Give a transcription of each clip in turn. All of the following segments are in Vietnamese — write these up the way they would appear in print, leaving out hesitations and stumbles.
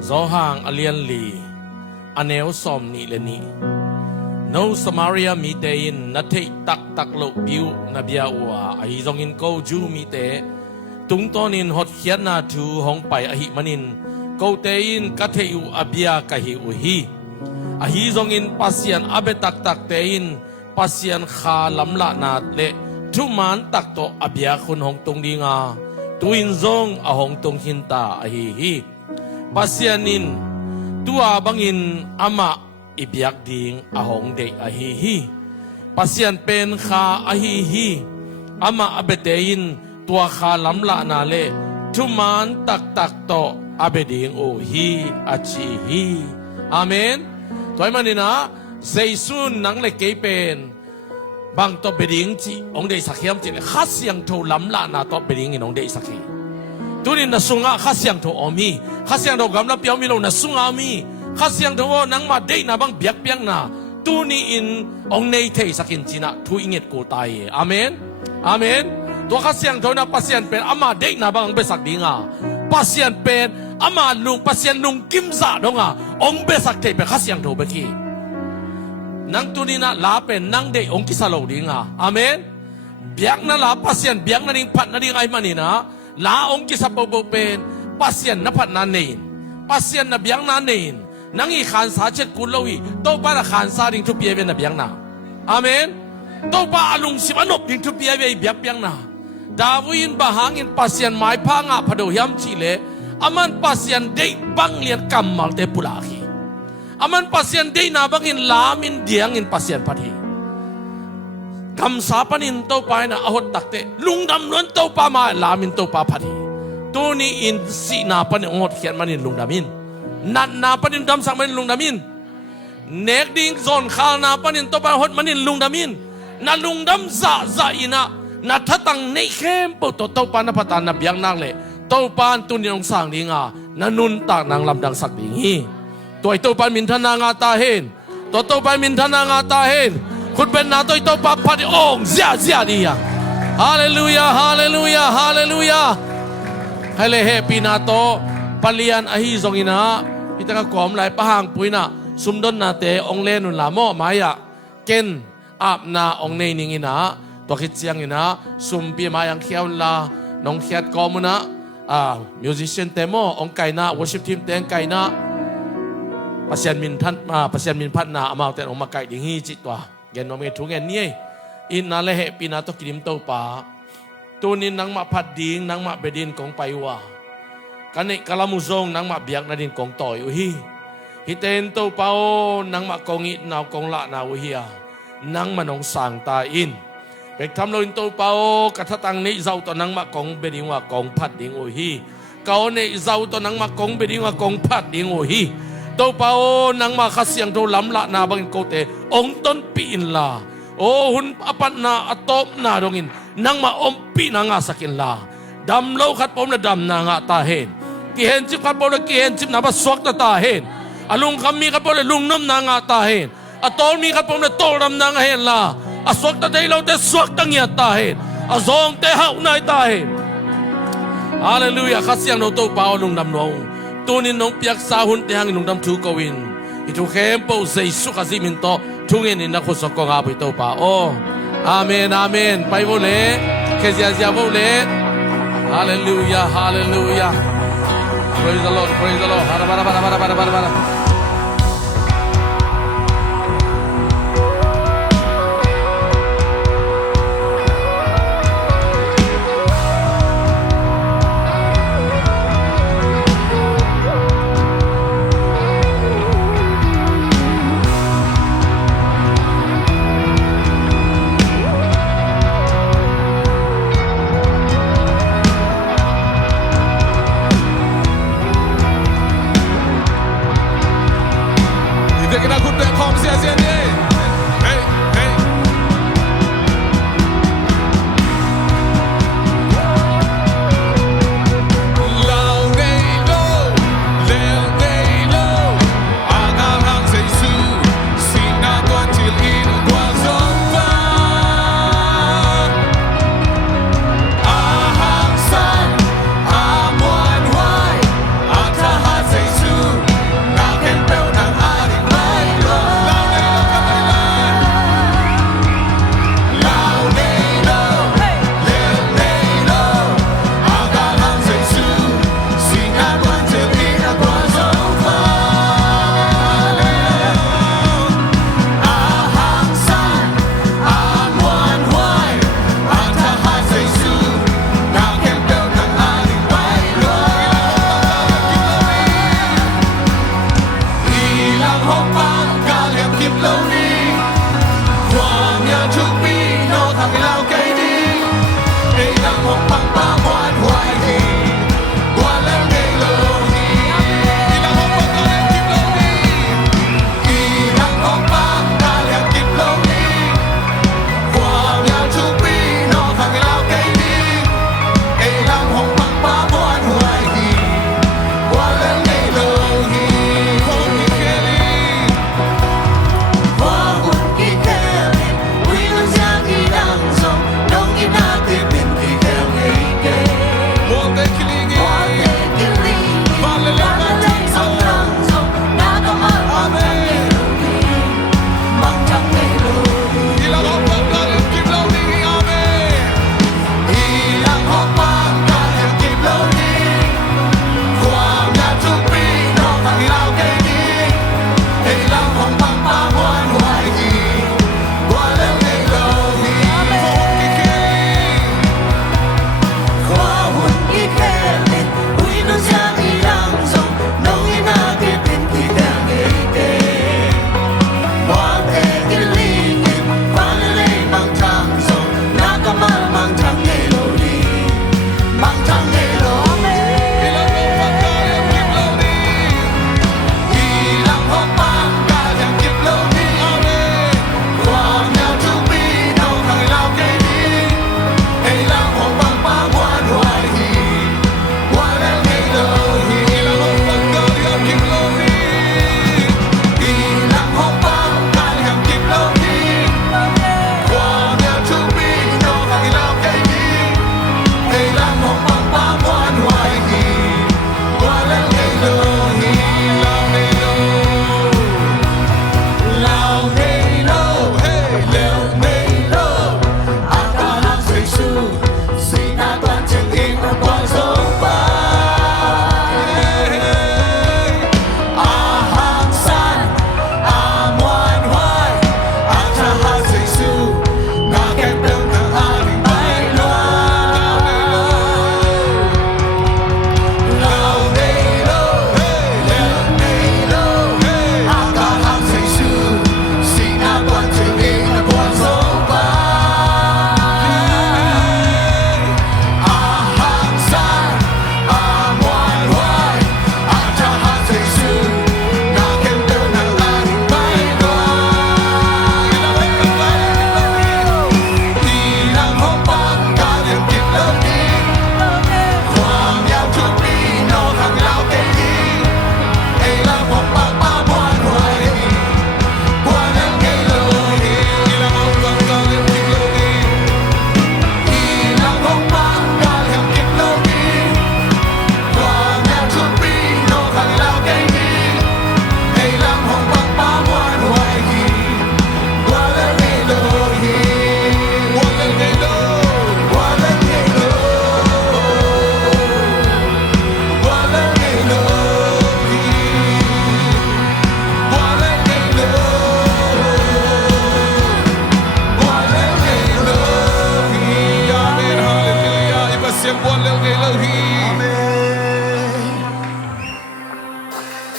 zohang alian li aneo som ni le ni no Samaria mi te in na te tak lo biu na bia wa a hi zong in ko ju mi te tung ton in hot khian na thu hong pai a hi manin ko te in ka te u abia ka hi u hi a hi zong in pasian abe tak te in pasian kha lam la na le thu man tak to abia khun hong tung dinga tuin zong a hong tung hin ta a hi pasianin tua bangin ama ibiak ding ahong de ahihi pasian pen kha ahihi ama abetein tua kha lamla na le thuman tak to abeding o hi achi hi amen toy manina jaisun nang le ke pen bang to beding chi ong de sakhiam chi le khasyang tho lamla na to beding in ong de sakhi tunin na sunga khasyang tho omi khasyang tho gamla piao mi lo na sunga mi khasyang tho nang ma de na bang biak piang na tuni in ong nei thei sakin china thu inget ko tai amen amen to khasyang tho na pasien pen ama de na bang be sak dinga pasien pen ama lung pasien lung kim za donga ong be sak thei pe khasyang tho be ki nang tuni na la pen nang de ong kisalo dinga amen biak na la pasien biak na ding phat na ding ai manina la ong ki sa po pen pasien na phat na nein pasien na biang na nein nang i khan sa chet kulowi to pa na khan sa ding thu pie ve na biang na amen to pa alung sim anop ding thu pie ve biak biang na dawin bahangin pasien mai pa nga phado yam chi le aman pasien de bang lian kamal te pulaki aman pasien de na bangin lamin diang in pasien pati kam sa panin to pa na ahot takte lungdam lon to pa ma lamin to pa phati tuni in si na pan ngot khian manin lungdamin nan na panin dam sang manin lungdamin nek ding zon khal na panin to pa hot manin lungdamin na lungdam za ina na thatang nei khem po to pa na patan na biang nang le to pan tuni ong sang dinga na nun tak nang lamdang sak ding hi toy to pan min thana nga ta hen to pan min thana nga ta henคุณเป็นนาตัวโตปับพัดองเสียดีอ่ะฮาเลลูยาฮาเลลูยาฮาเลลูยาให้เลยเฮปีนาโตปลียนอหิซงอินะพิตากกอมไหลปะหางปุยนะสุมดนนาเตองเลนุนลาโมมายะเกนอาบนาองเนนิงอินะตัวคิดเสียงอินะสุมปีมายังเขียวลาน้องเขียดกอมุนะมิวสิชเชนเตโมองไก่นะวอร์ชิปทีมเตงไก่นะปัสยันมินทันปัสยันมินพัฒนาอามาเตนออกมาไก่ดิ่งฮีจิตตัวเงินน้องเมทุงเงินนี่อินนาเลเหปีนาตกิริมเต้าป่าตัวนี้นังมาพัดดิ่งนังมาเบดินกองไปว่ากันในกะลามุซงนังมาเบียกนาดินกองต่อยอุฮีฮิเตนเต้าป่านังมากองอินนาวกองละนาวเฮียนังมานองสางตาอินเป็กทำลอยเต้าป่ากระทัตังนี้เจ้าตัวนังมากองเบดิงว่ากองพัดดิ่งอุฮีเกาในเจ้าตัวนังมากองเบดิงว่ากองพัดดิ่งอุฮีโตเปานังมาขัดเสียงโตล้ำละนาบังโกเตองต้นปีนลาโอ้หุ่นอปันนาอตบนาดงินนังมาอมปีนางาสักินลาดำเล่าขัดปมละดำนางาตาเห็นกิเห็นจิบขัดปมละกิเห็นจิบนาบัสวกตาเห็นอลุงคำมีขัดปมละลุงน้ำนางาตาเห็นอตอนมีขัดปมละโตดำนางาเห็นลาอสวกตาเดเราเตสวกตังยาตาเห็นอซองเตหาวนายตาเห็นฮาเลลูยาขัดเสียงโตเปาลุงดำนองตัวนี้น้องเปียกสาหุ่นเตียงลุงดำทูกวินอิทุเข้มปูเซสุขสิมินโตทุ่งเงินนักขุดสกงอาไปโตป่าโออาเมนอาเมนไปโวเลเคเซียโวเลฮาเลลูยาฮาเลลูยา praise the Lord praise the Lord ฮาราบาราบาราบาราบาราบารา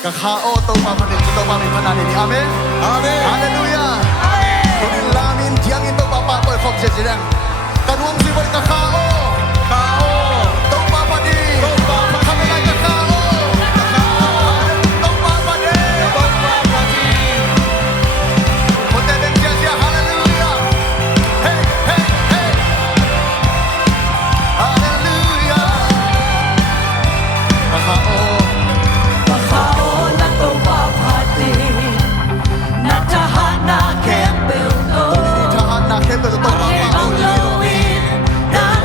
kakao to papanin to pamin mananin amen Amen. hallelujah kunin lamin tiang ito papapoy khom se sila kanuang sibol kakao to papanin kami ay kakao to papanin Punten siya hallelujah hey hey hey hallelujah kakao Bakao na tumapati na tahan na kembel ko tahan na kembel to Ang papapoy lawin ng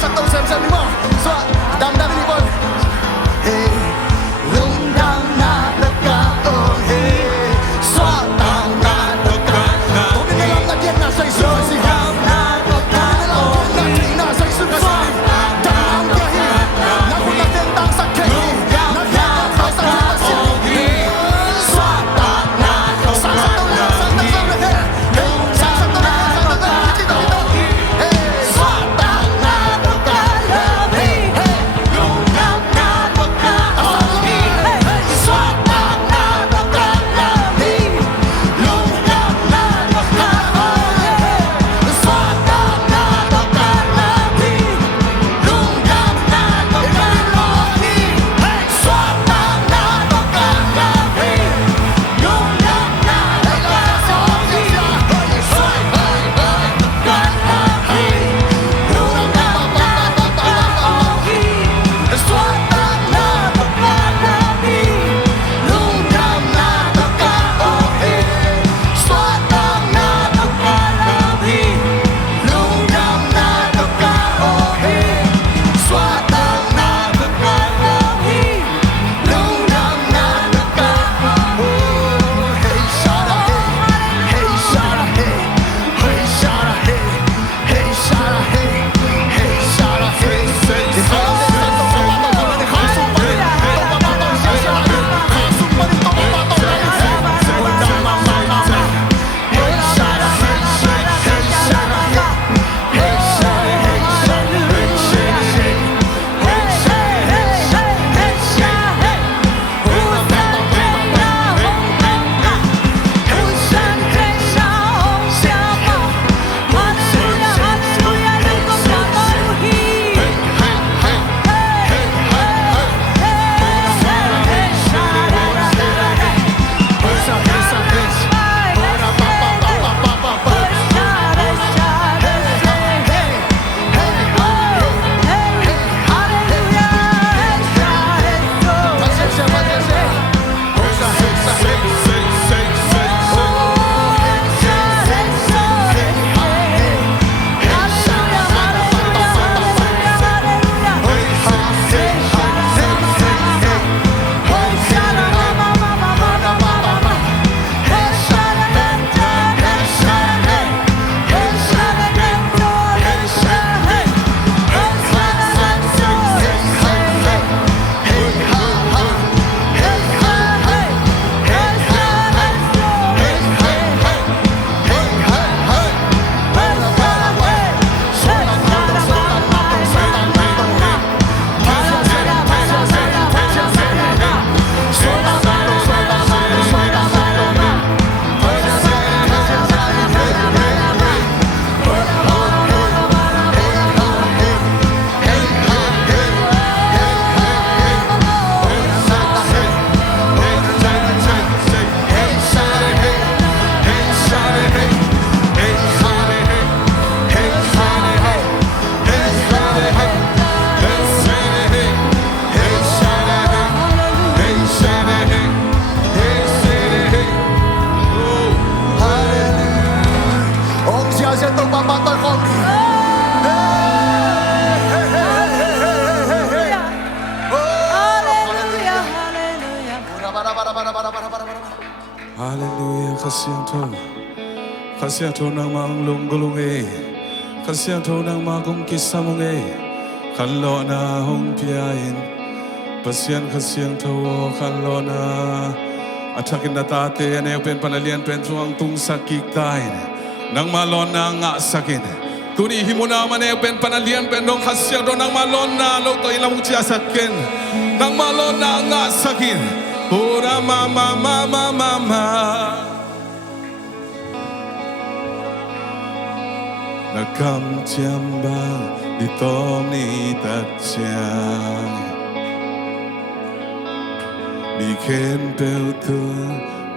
sakto sem ni mo. So, dam ni pon. Hey, lung dam na ka oh hey. So, dam na ka. Kung ni lang na diyan na sa isu kasi ha. Na sa isu kasi. Dam ka hi. Na kung natentang sa kay. Na ka sa kasi. So, dam na ka. Sa sakto na hey. Hey, sa sakto na dito. Hey, so, dam na ka. Hey, hey. Lung dam na ka. Hallelujah, kasihan to ng mga lunggulong kasihan to ng mga kumkisamong kanlo na hong piyain, pasiyan to kanlo na atakin na tate, ane pen panalian pen tuang tung sakikain, nang malon na nga sakin. Kuni himo naman pen panalian pen dong kasihan to nang malon na lo to ilang siya sakin, nang malon na nga sakin. Ora mama mama mama Nakam tiambang di tom ni tatyang Di ken pel tu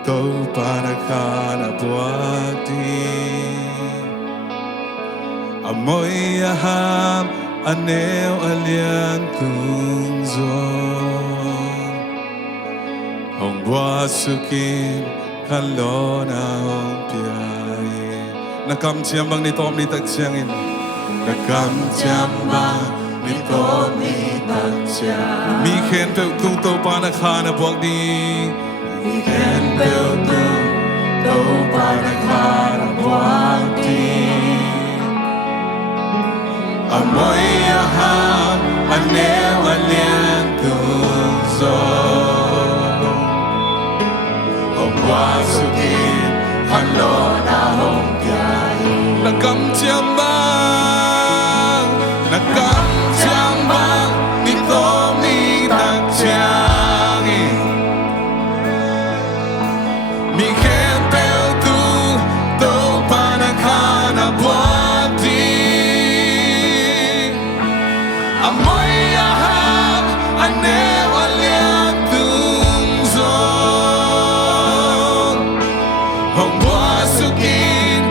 kau panakana buati Amoy aham aneo alian tungzon Hong buasukin kalona hong piyain Nakam tiambang ni tom ni tatyangin Nakam jamba ni to mi tacha mi khen pe tu to pa na kha na bok di mi khen pe tu to pa na kha na bok di amoy ha anel alien tu zo hong wa su ki han lo na hong kai nakam jamba nakam jamba ni to mi tak changi mi khen pel tu to panakana body amoy ahab ane walian tung zon hong bua sukin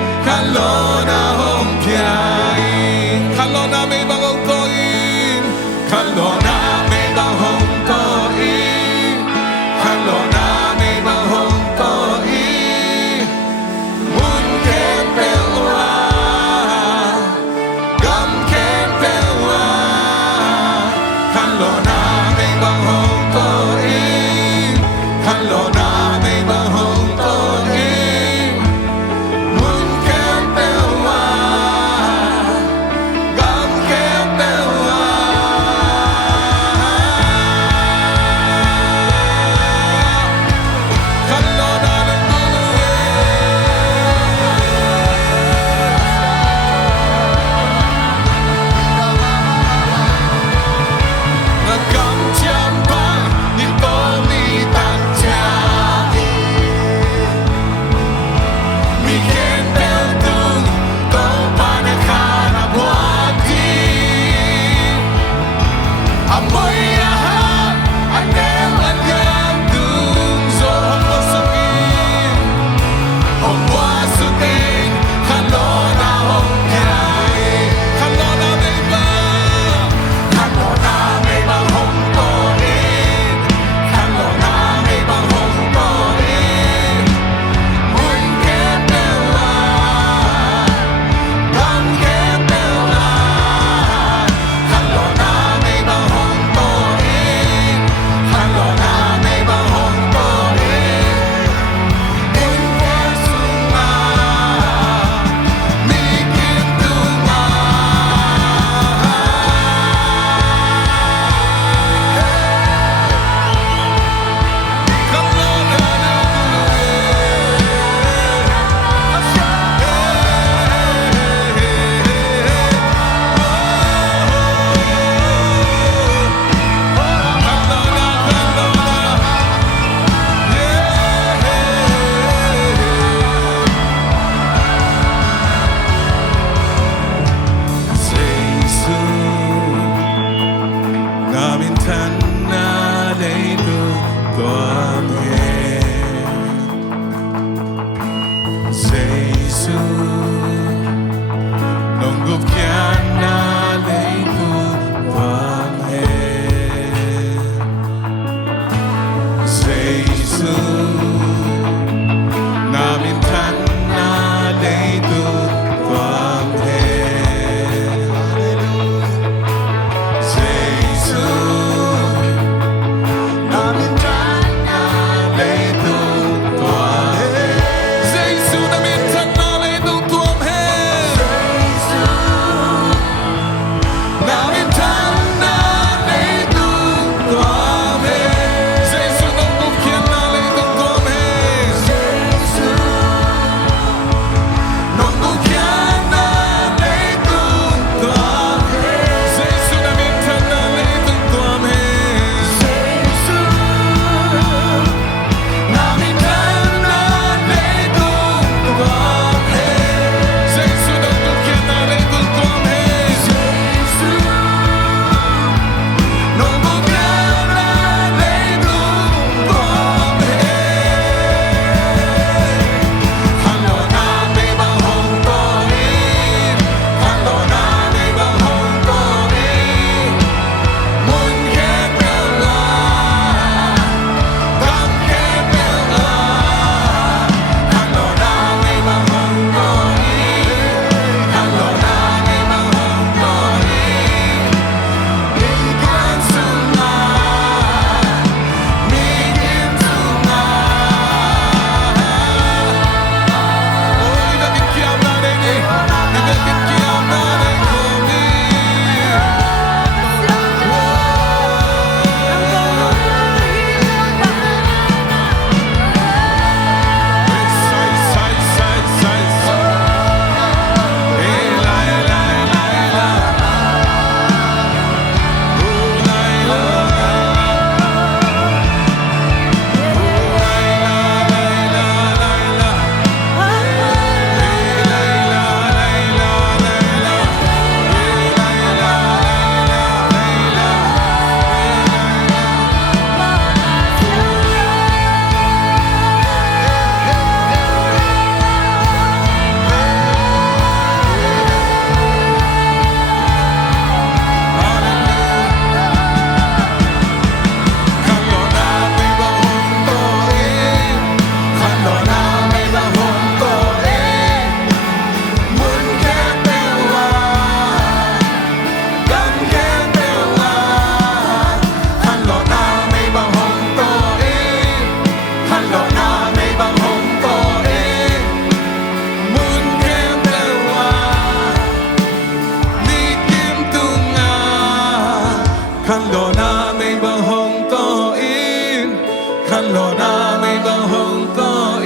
khăn lo na mây bao hồng to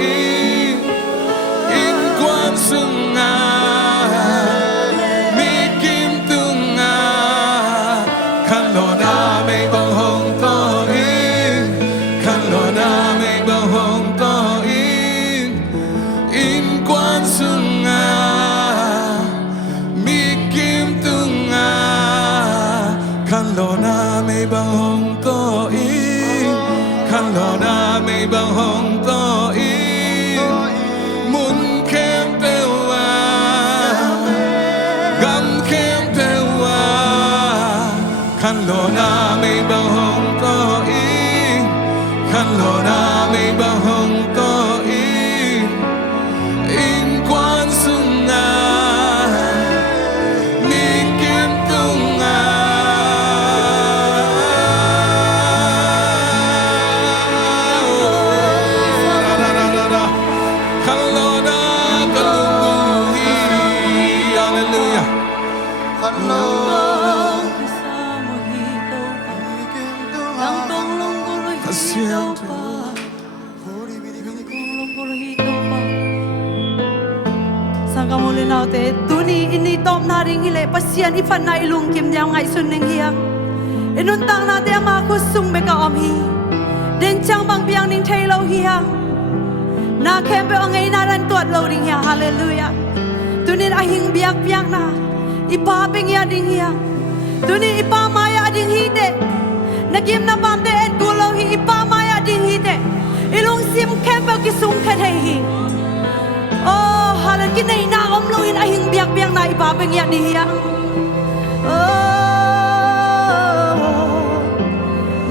in quan sung nga mi kim tung nga khăn lo na mây bao hồng to khăn lo na mây bao hồng to in quan sung nga mi kim tung nga khăn lo na mây bao hồng to khăn lo na mây bao hồng to muốn khem teo gam khem teo khăn lo na mây bao hồng to khăn lo na mây bao hồng to in quan sung nga mi kim tung nga khăn lo na kalung hallelujah Sangkamuli naute tuni ini top na ring hile pasian ifan na ilung kim yang ngai sun ning hiang inuntang na te ama kusung be ka om hi den chang bang biang ning thei lo hiang na kem be ngai na ran tuat lo ring hiang hallelujah tunin ahing biak biak na ipa ping ya ding hiang tuni ipa maya ding hi te nakim na pam te et gulo hi ipa maya ding hi te ilung sim kem be kisung khat hei hi oh halan ki nei na om lo in ahing biak biak na ipa ping ya di hiang oh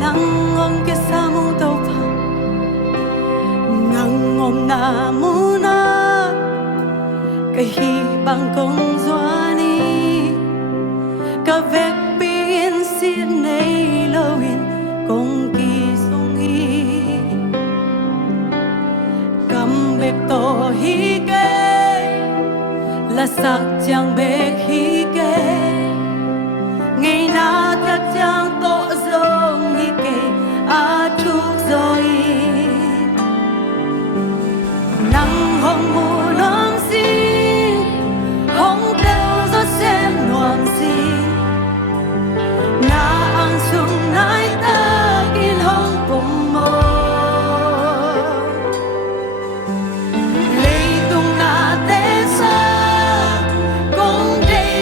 nang om ke samung to pa nang om na mu na ka hi bang kong zwani ka vek pin sin nei lo in kong ki sung hi kam bek to hi ke la sak chang bek hi ke ngày na thật chang to zong hi ke a thuk zoi nang hong mu nom sin hong teo zo sem nuam sin na ang sung nai ta kin hong pum mo lei tung na te sa kong dei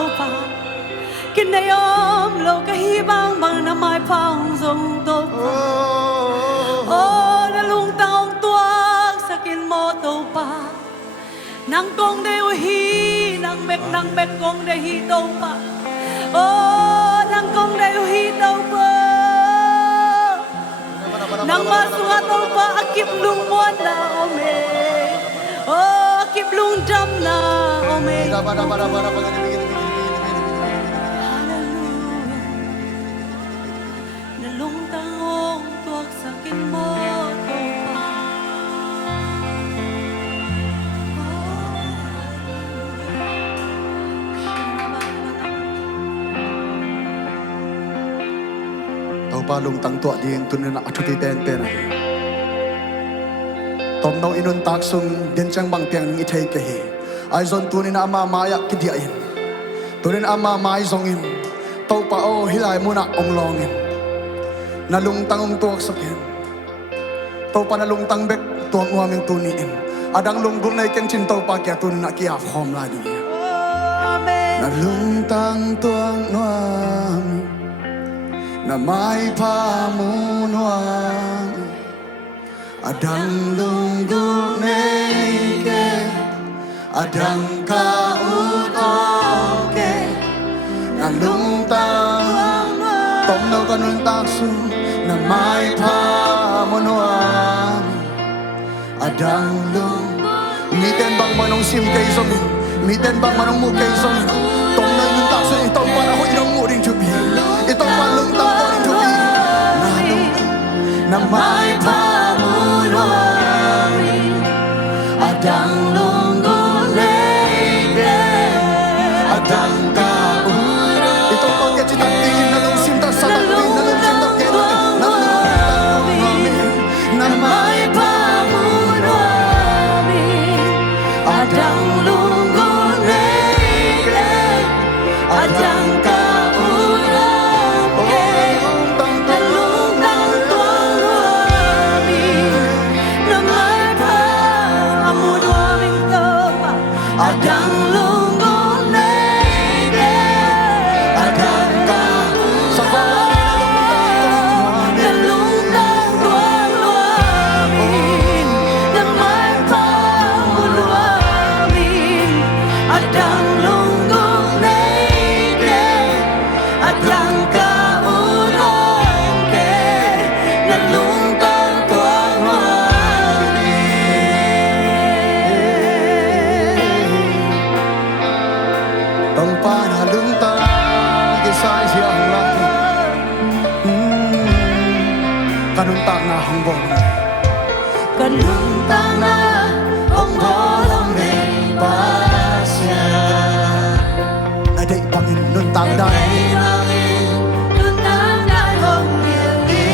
tàu pa kinh này ôm lâu cái hi bang bằng năm mai phong dùng tàu pa ô na lung tang ông tuang sakin mo tàu pa nang kong de hi nang bek kong de hi tàu pa ô nang kong de hi tàu pa nang masua tàu pa akip lung mon na ome ô akip lung dam na ome nalung taong tuwag sa akin mo tupa tàu pa lung tang tua ding tunin na athuti ten ten tom no inun tak sung den chang bang piang ni thei ke hi ai zon tunin ama maya ki dia in tunin ama mai zong in tàu pa o hilai muna ong long in na lung tang ong tuak sakin tàu pa na lung tang bek tuak ngwaming tuni in adang lung gul nei ken chin tàu pa kya tunin na kia khom la ni na lung tang tuak ngwam na mai pa mu nuang adang lung gul nei ke adang ka utoke na lung tang tom no kanun tak su na mai pa mu nuang adang lung mi ten bang manong sim kay song mi ten bang manong mu kay song tom no yun tak su ito pa na ho irong mu ding chubi ito pa lung tang ko ding chubi na lung na mai pa mu nuang adang lung gul nei ke adang ka ito pa kaya chitak tingin na lung sim ta sa tak na lung sim tak kaya na lung tang na mai pa mu nuang adang lung gul nei ke adang ka adang lunggon nege adang ka na lung tang tuang luamin na mai pa mu luamin adang lunggon nege adang ka ulong ke na lung tang tuang luamin tong pa na lung ta ke sai siang la kanun tak na hong bong cần lung tang na ông bố lòng này ba xa na dei pangin nun tang dai lung tang đại hồng nhiều đi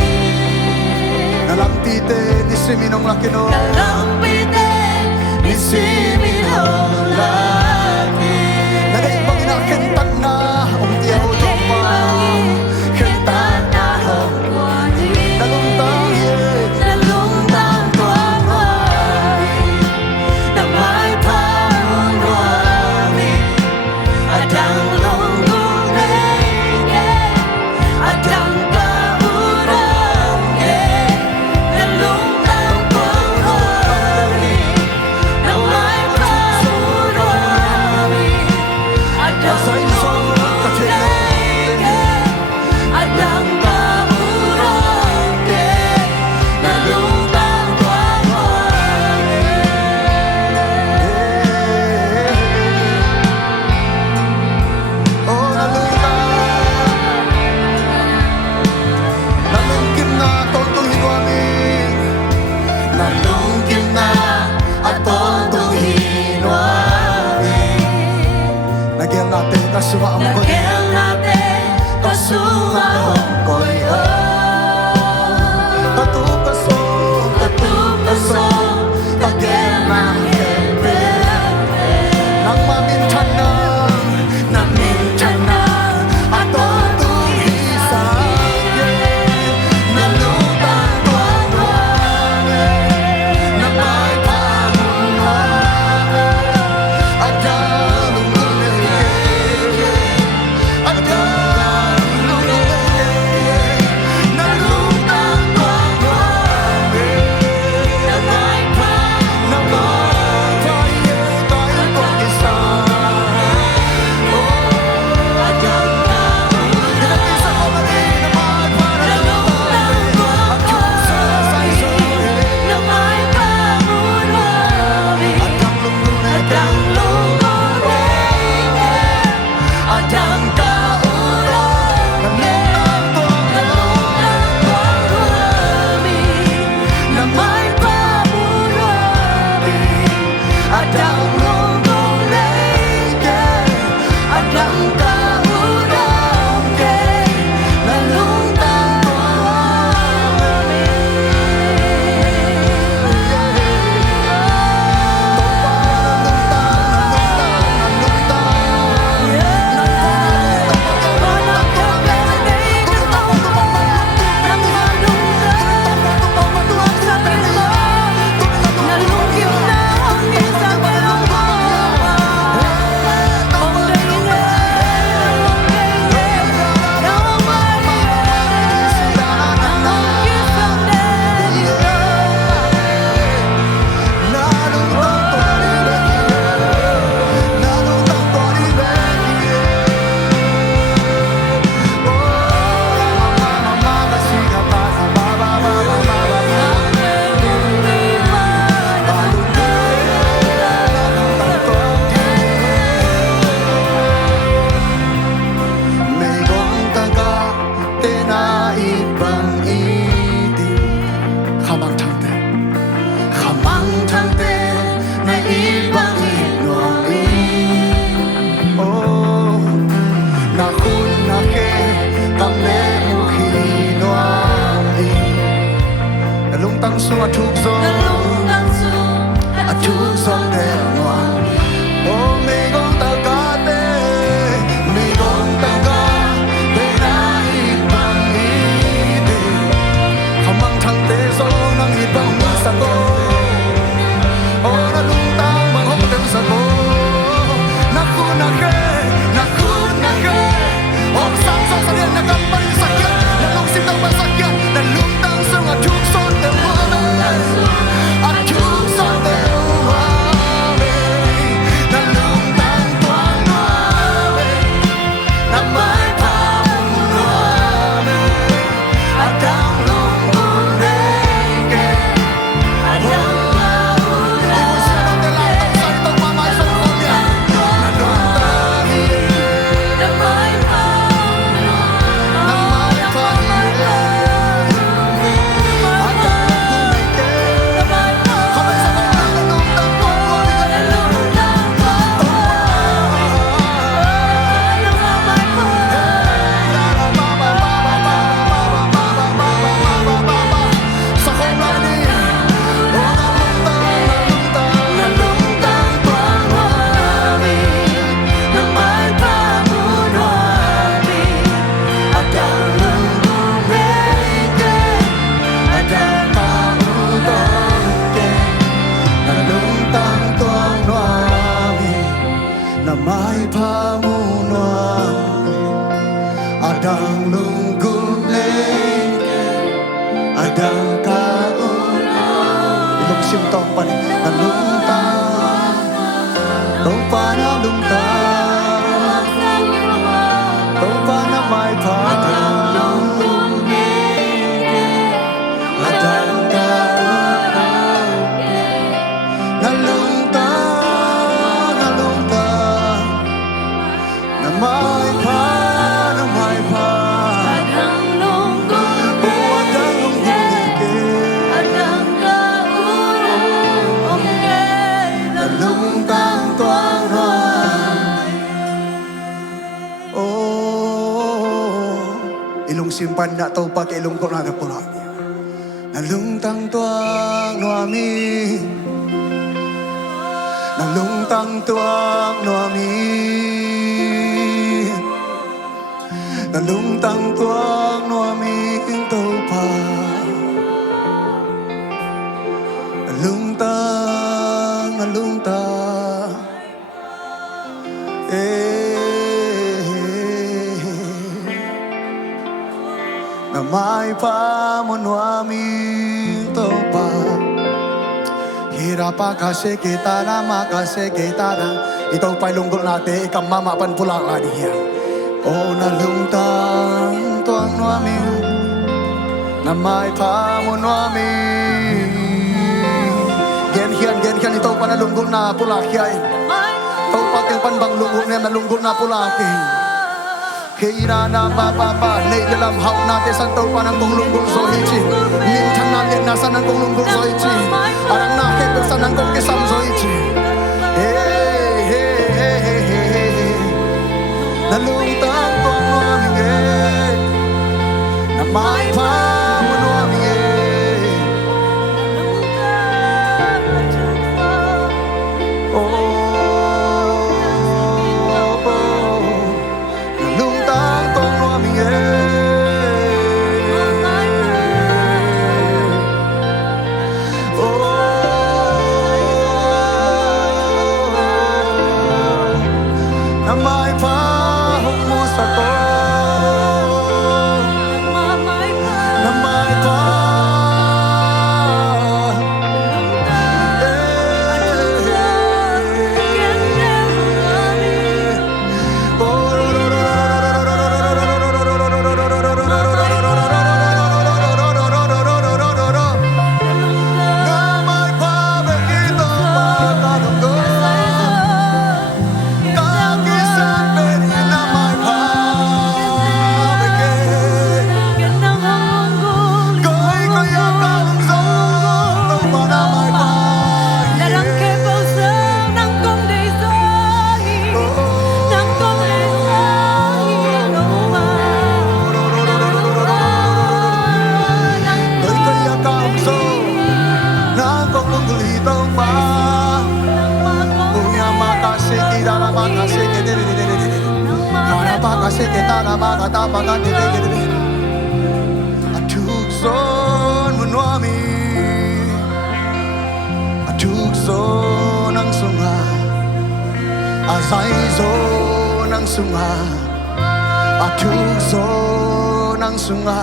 na lam ti te ni siminong lakino lòng bi tê ni si mi hồng lagi na dei pangin akin tak na om tia ho tong pa khen ta na hồng qua đi na lung tang ye na lung tang tuang hoa na mai pa hoa mi adang lung gung nege adang ka urang ke na lung tang tuang hoa mi na mai pa hoa mi adang lung gung nege adang ka urang ke na lung tang tuang hoa mi oh na lung kim na tong tung hinwa mi na lung kim na aton tung hinwa mi nagyan natin kasuwa ang ko nagel natin kasuwa hong koy o Tatu kaso tagel na kebe nang mamintan na namintan na aton tung isa na lung tang tuang hoa na may pamunwa at dalong na may pamunuan adang lungguling adang kaulan ilong simtong pa na lungtang tong pa na lungtang tong pa na may pamunuan simpan na to pag ilong ko na pula nalungtang tuang no amin nalungtang tuang no amin nalungtang tuang no amin to pa nalungtang na may pamunuami to pa hirap pa kasi kita na makasi kita na ito pa'y lunggol natin ikamamapan pula ka diya o nalungtang tuang nuami na may pamunuami genhian ito pa na lunggol na pula kiyain ito pa kilpan bang lunggol na lunggol na pula kiyain Kira na bababa, lay dalam hao natin sa tao pa ng kong lunggol so hichi. Mintan natin nasa ng kong lunggol so hichi. Arang nakit sa ng kong kisam so hichi. Hey, hey, hey, hey, hey. Nalungtang ko ang aming na may pamuno aming Atukson munwami Atukson ang sunga Azayzon ang sunga Atukson ang sunga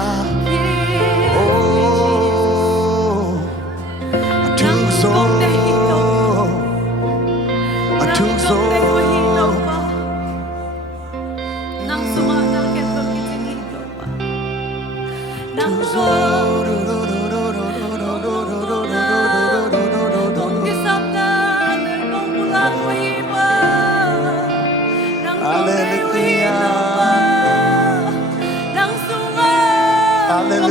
Oh Atukson Hallelujah.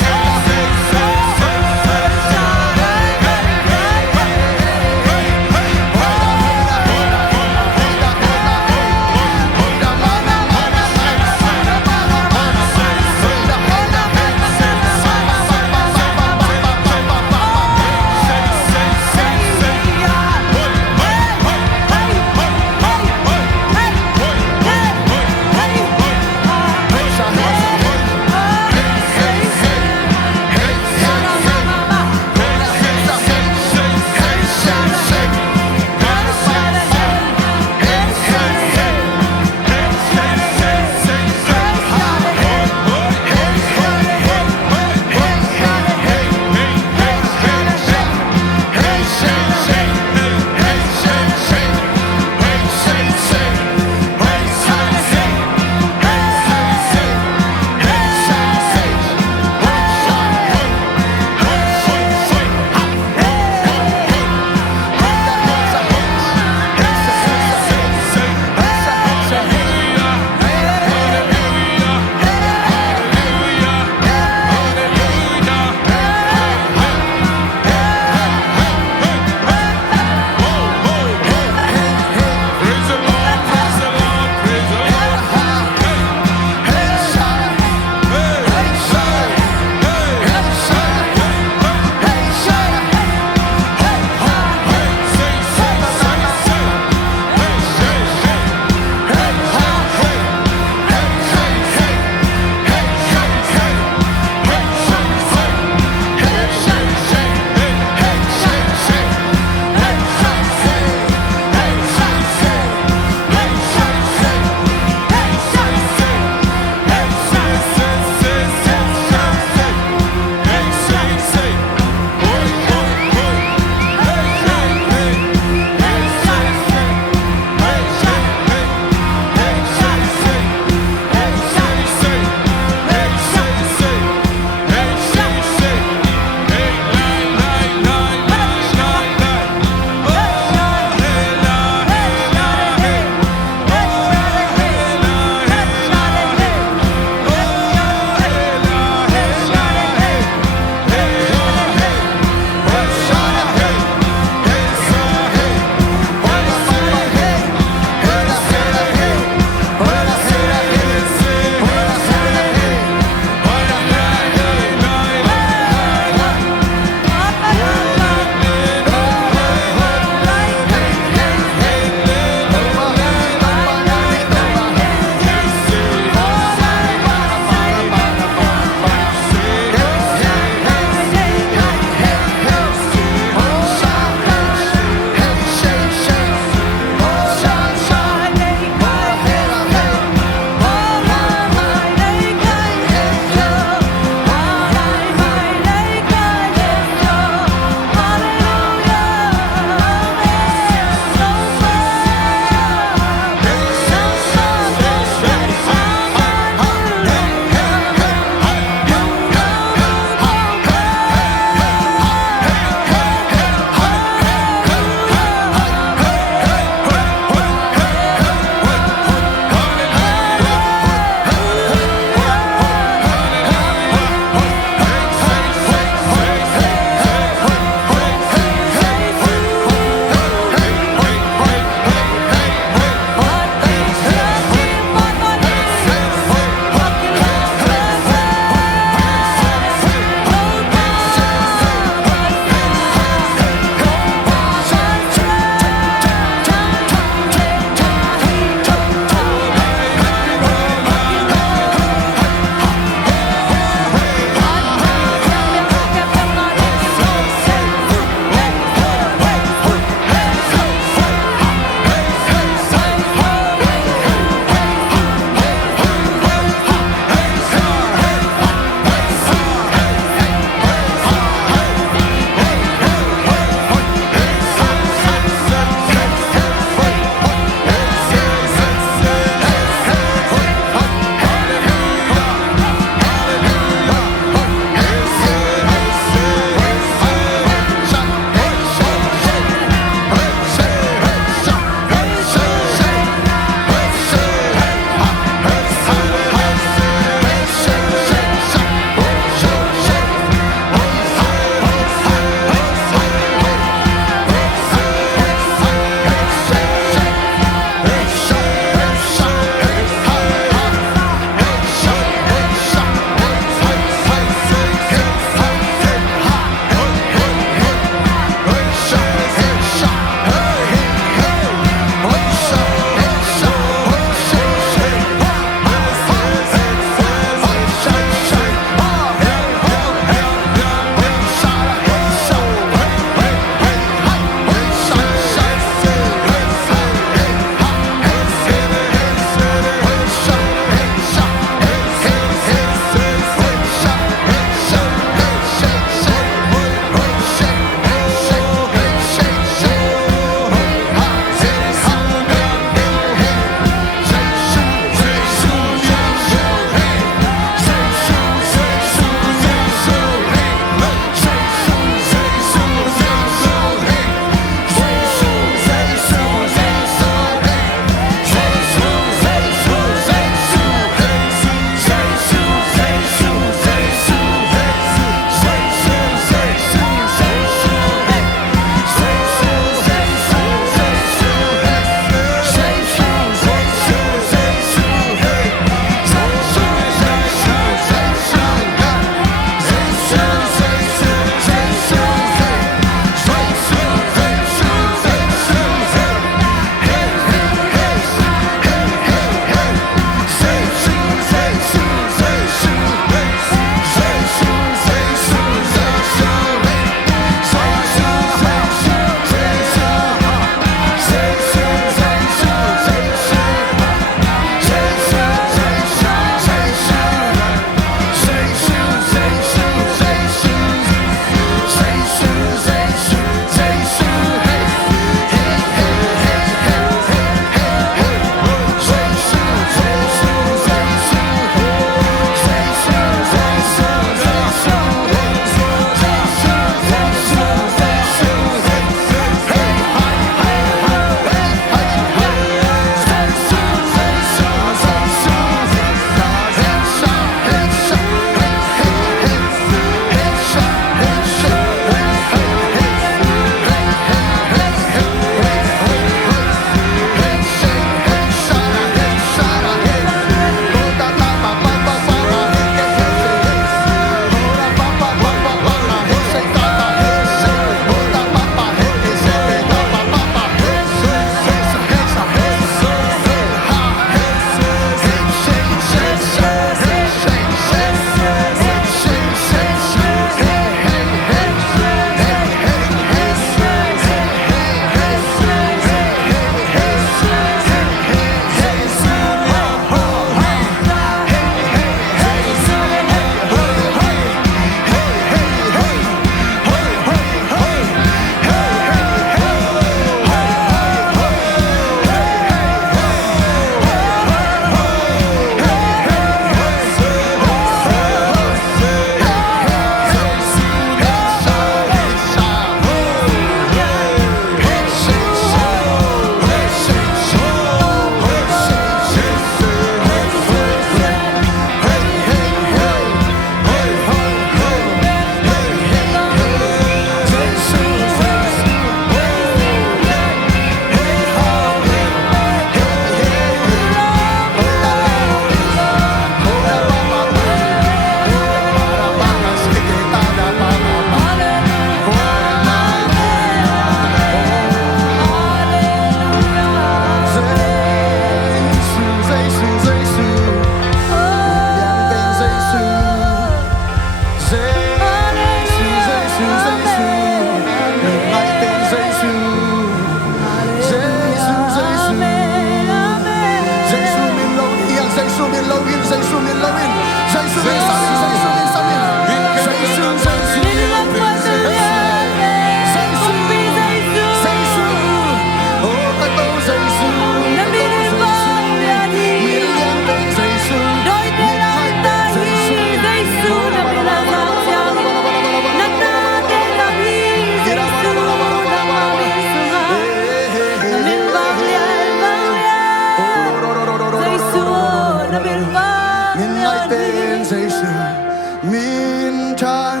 min chan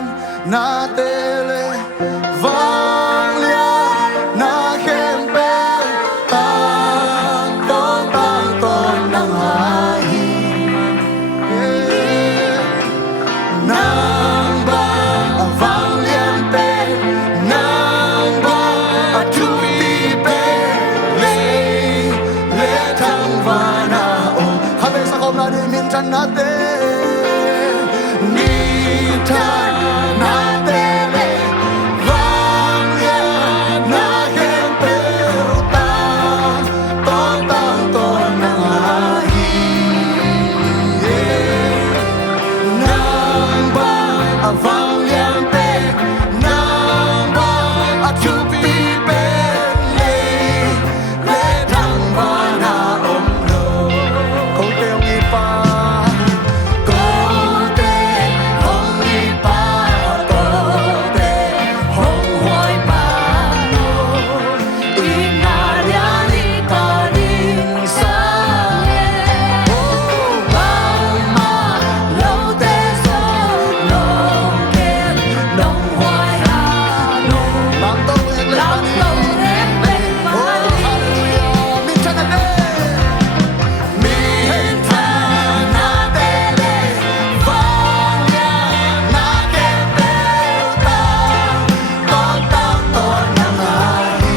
na tele vang lia na khem pe tan ton nang hai nang ba vang lian pe nang ba tu pi pe le thang va na o khabe sa kom na ni min chan na te min chan na te le vang lian na khem pe tan ton nang hai nang ba vang lian pe nang ba tu pi pe le thang va na om lo câu teo nghi pa câu te hong nghi pa câu te hong hoài pa lo in na lia ni ta ding sa bang ma lâu te so long ken long hoài ha lo bang tông ek le pa oh hallelujah min chan na min chan na te le vang lia na ke pe ta ton nang hai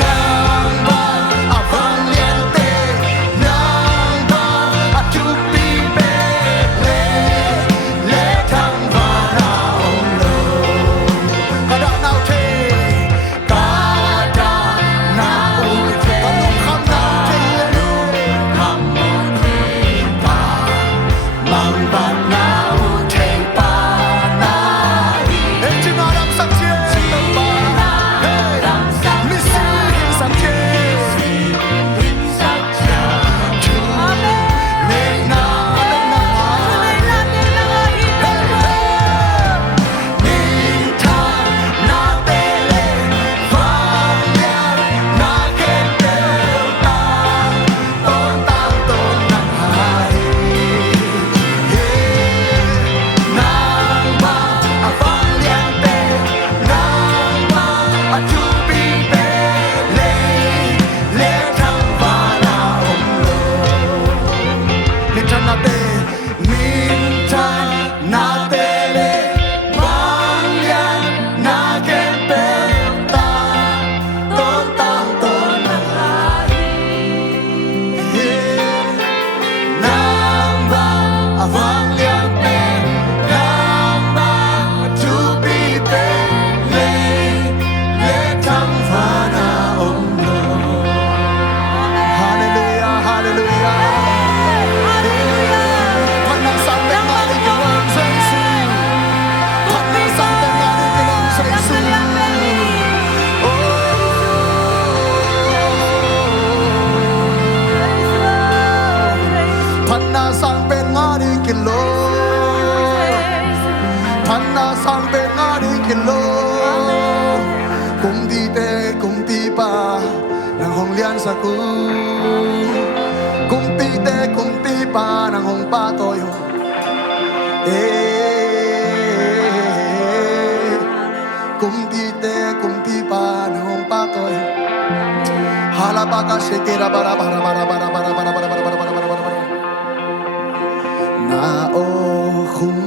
nang ba vang lian te nang ba tu pi pe le thang va na om lo kada nau te kada na u te kam kham na te lu kam mo te pa mang ban na u te pa na di e china ram sak che pa ram sak mi si sak che sak cha ne na na min chan na te le vang lian na khem pe ta ton nang hai nang ba vang lian pe nang ba tu pi pe le thang va na om lo min chan na te le vang lian na khem pe ta ton nang hai nang ba vang lian pe nang ba tu pi pe le thang va na om lo hallelujah hallelujah Pan na sang te nga ni kilong sa isu Pan na sang te nga ni kilong sa isu Pan na sang pe nga ni kilong Pan na sang pe nga ni kilong Kum di te kum ti pa nang hong lian sa ku Kum ti te kum ti pa nang hong pa toyo kum ti te kum ti pa nang hong pa toyo hala ba ka shekera bara bara bara bara bara bara bara bara bara bara bara bara na o khum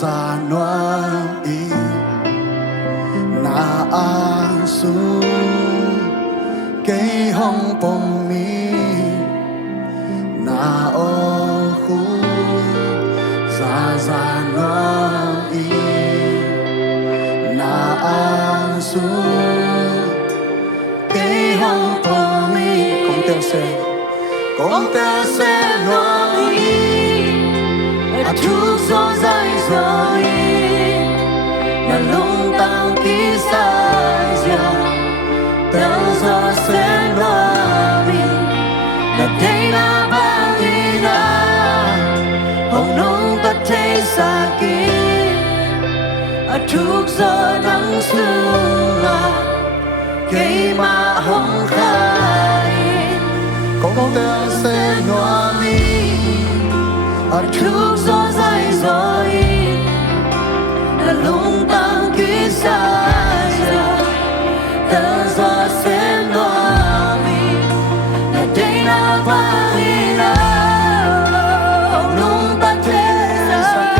za noa i na a su cây hong pom mi na o khum za noa i na a su cây hong pom mi con ta sẽ nói chúc gió dài rồi là lung tao ký sai giờ theo gió sẽ nói là đây là bao nhiêu hồng nông ta thấy xa kia chúc gió nắng sương cây mà hồng khai con ta sẽ nói Ở trước gió dài rồi là lung tăng kỹ xa giờ tờ gió xem loa mi là đây là vang ina ông lung tăng thế sa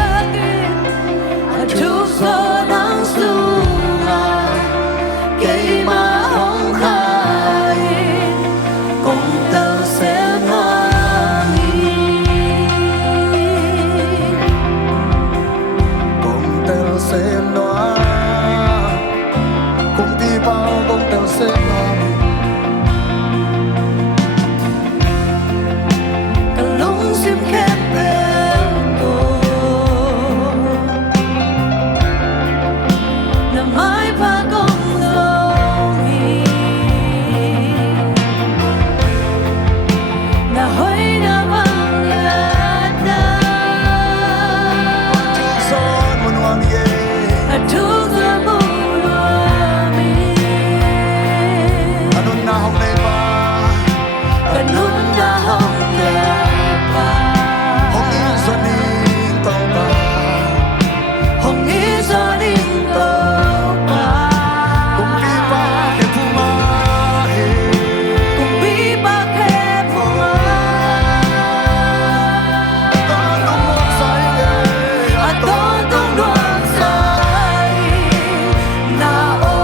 ở trước gió nắng xuống cây mà không khai cùng tờ xem loa mi cùng tờ xem loa cùng đi bao cùng tờ xem loa mi cả lung sim khép bên tôi là mãi pha công rồi là hơi đã vang nhạt son muốn hoang ye ở trước giờ buồn mi anun na hong nei pa anun na hong nei pa hong in sonin tong pa hong in sonin tong pa cùng đi ba ke phuma he cùng đi ba ke phuma ta nong mo sai ye ta tong luang sai na o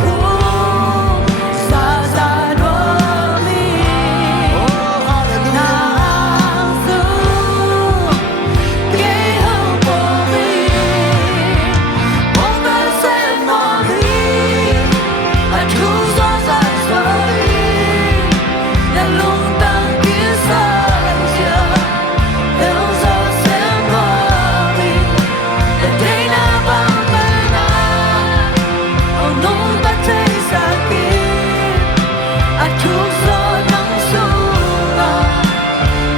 khu sa sa no mi oh hallelujah na su ke ho po mi bông ta xem no mi a thu sa sa sai là lung tăng kia sa giờ theo gió xem no mi là đây là bao ngày na ông nung ta thấy xa kia a thu gió nắng xuống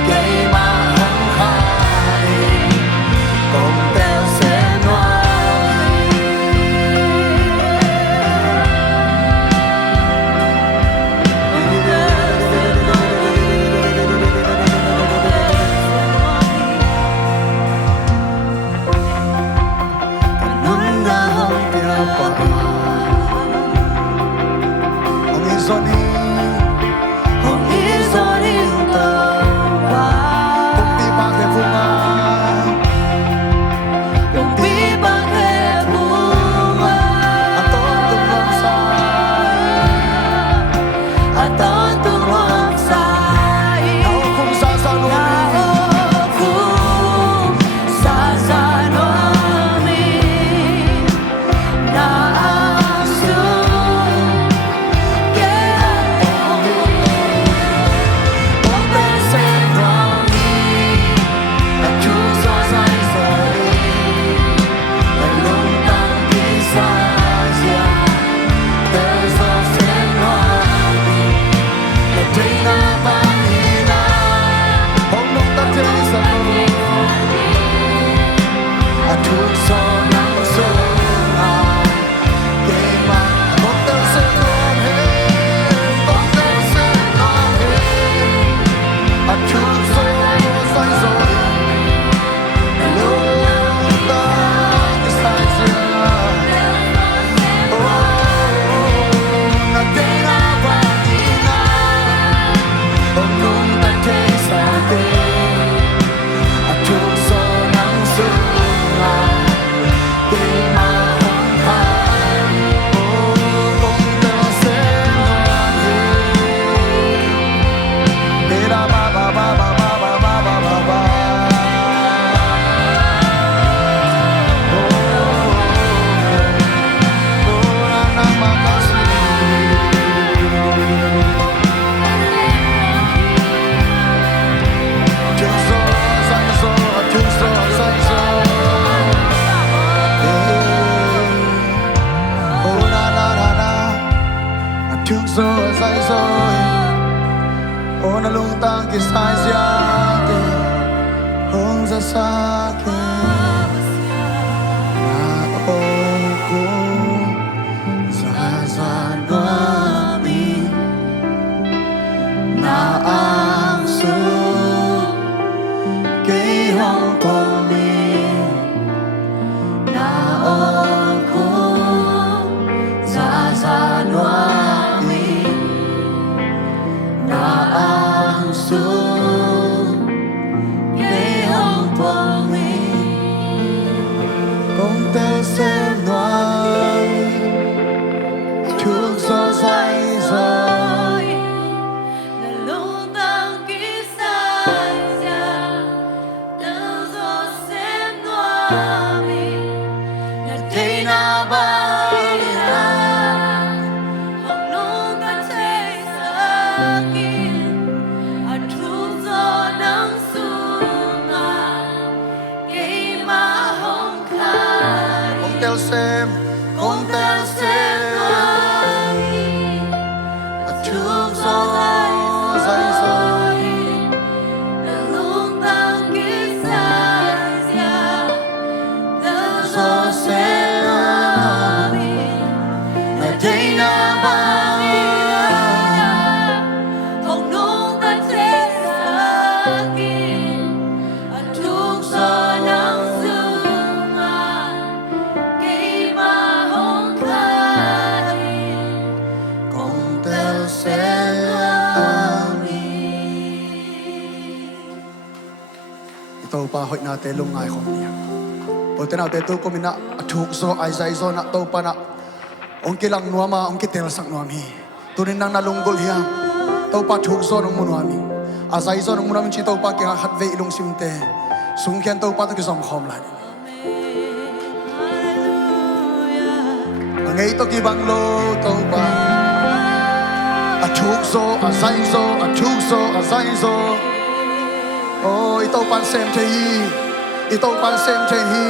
cây mà không khai cùng theo xem no Kanun na hong pia pa Hong izoni Hong izoni tong pa Kung di pa ke bunga Kung di pa ke bunga Aton tung long sai Aton tung long sai Nao kung sasanwa Nao kung sasanwa mi na su ke bông ta xem loa mi là chú gió dài rồi là lung tăng đi xa xa tờ gió xem loa mi là đây là vang ina ông lung tăng thế sa a thu gió nắng xuống cây mà bông ta xem loa mi bông ta xem loa mi a thu gió dài rồi lung tăng cái sai xa là đây là vang ina ông lung tăng thế sa a thu gió nắng xuống cây mà không khai cùng theo xem loa mi để la ba ba ba ba ba ba ba ba ba ba na na ma ka si Chúng gió dài gió chúng gió dài gió oh na na na na chúng gió dài gió oh na lung tăng cái sai xa ke hong ra xa ke na o ku sa sa noa mi na ang su ke su cái hồng phong mi công tơ xem loài chuông gió dày rồi là lúc tăng ký sai ra tự do xem noa mi là thế nào bay là học nung ta thấy xa kia ở trung gió nắng xuống à cây má hồng khai công tơ xem chuông gió dày rồi gió sẽ là thấy na ba công tơ sẽ tàu pa hội na te lung ngai khom nia o te na te tu ko mina thuk zo ai zai zo na tàu pa na ong ki lang nuama ong ki tel sak nuam hi tunin nang na lunggol hiam tàu pa thuk zo nong munuami a zai zo nong munuami chi tàu pa ki hat ve ilung sim te sung khen tàu pa ta ki som khom la ngay to ki bang lo tàu pa a thuk zo a zai zo a thuk zo a zai zo oh ito pan sem te hi ito pan sem te hi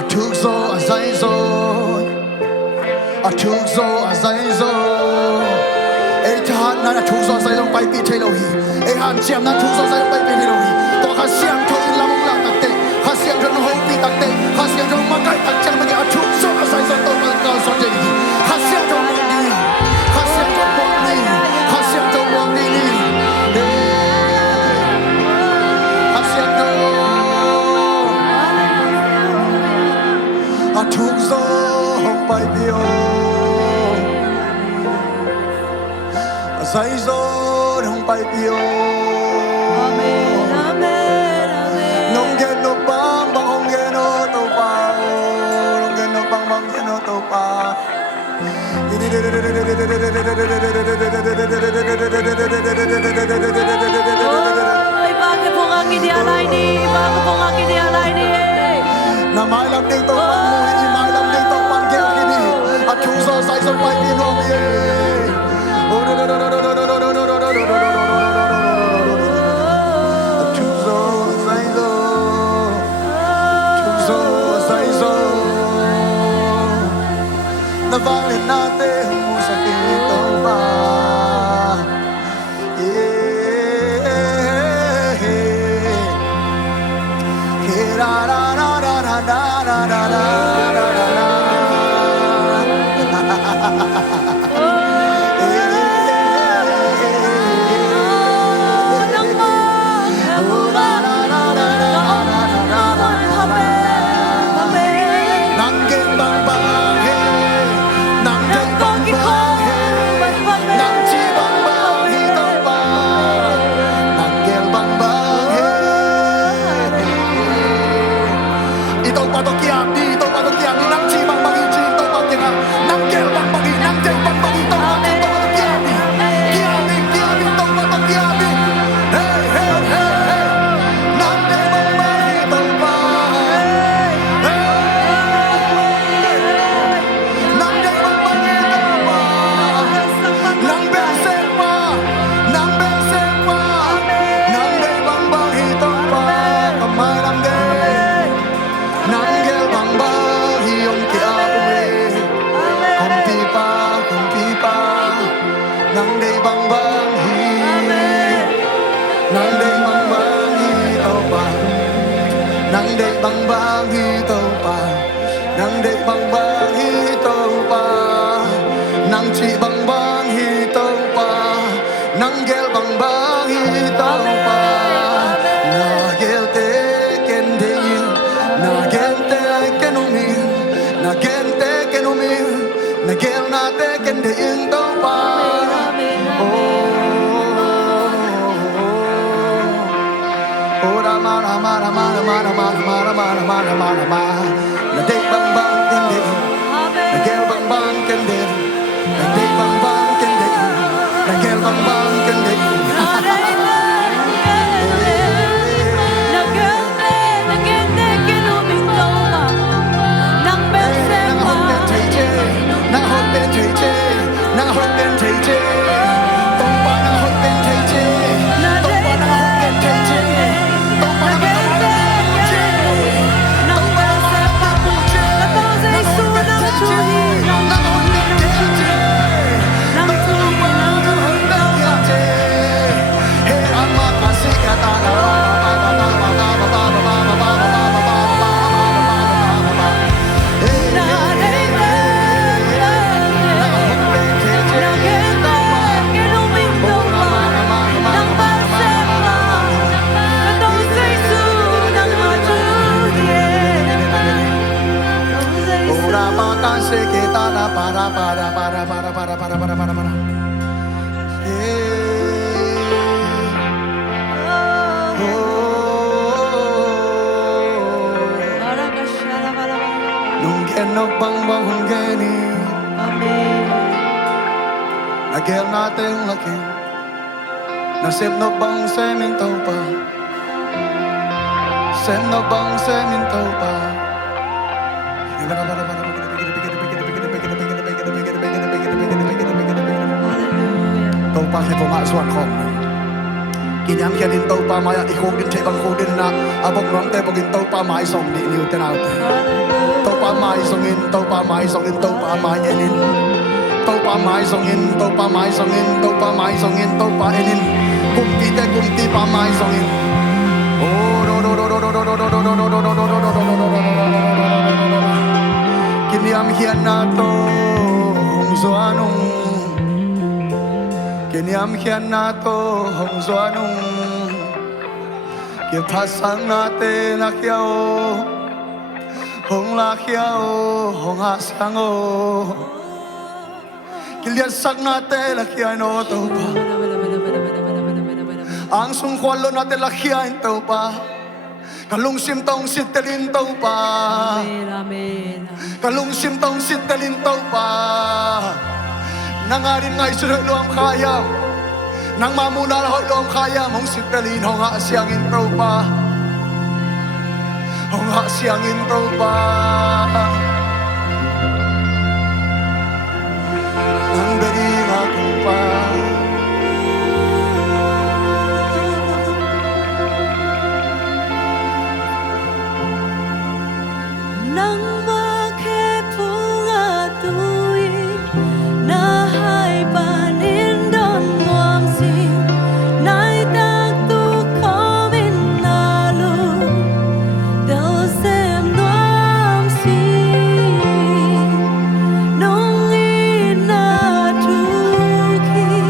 a thuk zo a zai zo a thuk zo a zai zo e than na a thuk zo zai zo pai pi the lo hi e han chiam na thuk zo zai pai pi the lo hi to kha siam tho in lam la tak te kha siam tho ho pi tak te kha siam tho ma kai tak chang ma ge a thuk zo a zai zo to pan ka so te hi kha siam tho mo ni kha siam tho mo ni kha siam tho mo ni ni a thuk zo hong pai pio a zai zo hong pai pio Amen, amen, amen. nong gen no bang bang hong gen no to pa nong gen no bang bang gen no to pa Ôi, bakit po nga kinialay ni? Bakit po nga kinialay ni? na mai lam ding to pan mu hi mai lam ding to pan ke ki ni a thu zo sai zo pai pi no mi o do do do do do do do do do do do do a thu zo sai zo thu zo sai zo na vang le na te mu sa ki to ba ra ra ra ra ra ra ra ra nang de bang bang hi to pa nang de bang bang hi to pa nang chi bang bang hi to pa nang gel bang bang hi to pa na gel te ken de yin na gel te ken o mi na gel te ken o mi na gel na te ken de yin to pa oh Na day bang bang kendi, na gel bang bang kendi, na day bang bang kendi, na gel bang bang kendi. Nagel natin laki, nasip no bang semin tau pa, sem no bang semin tau pa. Tau pa siya pumaswan ko. Kinyam siya din tau pa maya ikog din siya bang kudin na abog nong te pagin tau pa maisong di niyo tinaute. Tau pa maisongin, tau pa maisongin, tau pa mayanin. Tau pa mai songin, tau pa mai songin, tau pa mai songin, tau pa enin. Kumti te kumti pa mai songin. Oh do do do do do do do do do do do do do do do do. Kini am hian na to hong zoanung. Kini am hian na to hong zoanung. Ke pasang na te na kiao. Hong la kiao, hong asango. Kilian sak nate lakian o tau pa. Ang sungkwalo nate lakian tau pa. Kalung simtong sitelin tau pa. Kalung simtong sitelin tau pa. Nangarin ngay surut luang kaya. Nang mamunal hoy luang kaya mong sitelin hong siangin tau pa. Hong siangin tau pa. Ang daring akong pa. Nang makipong atuin na hay panindon muang sing nai tagtu komin nalu del sem nuam sing nung ina tuki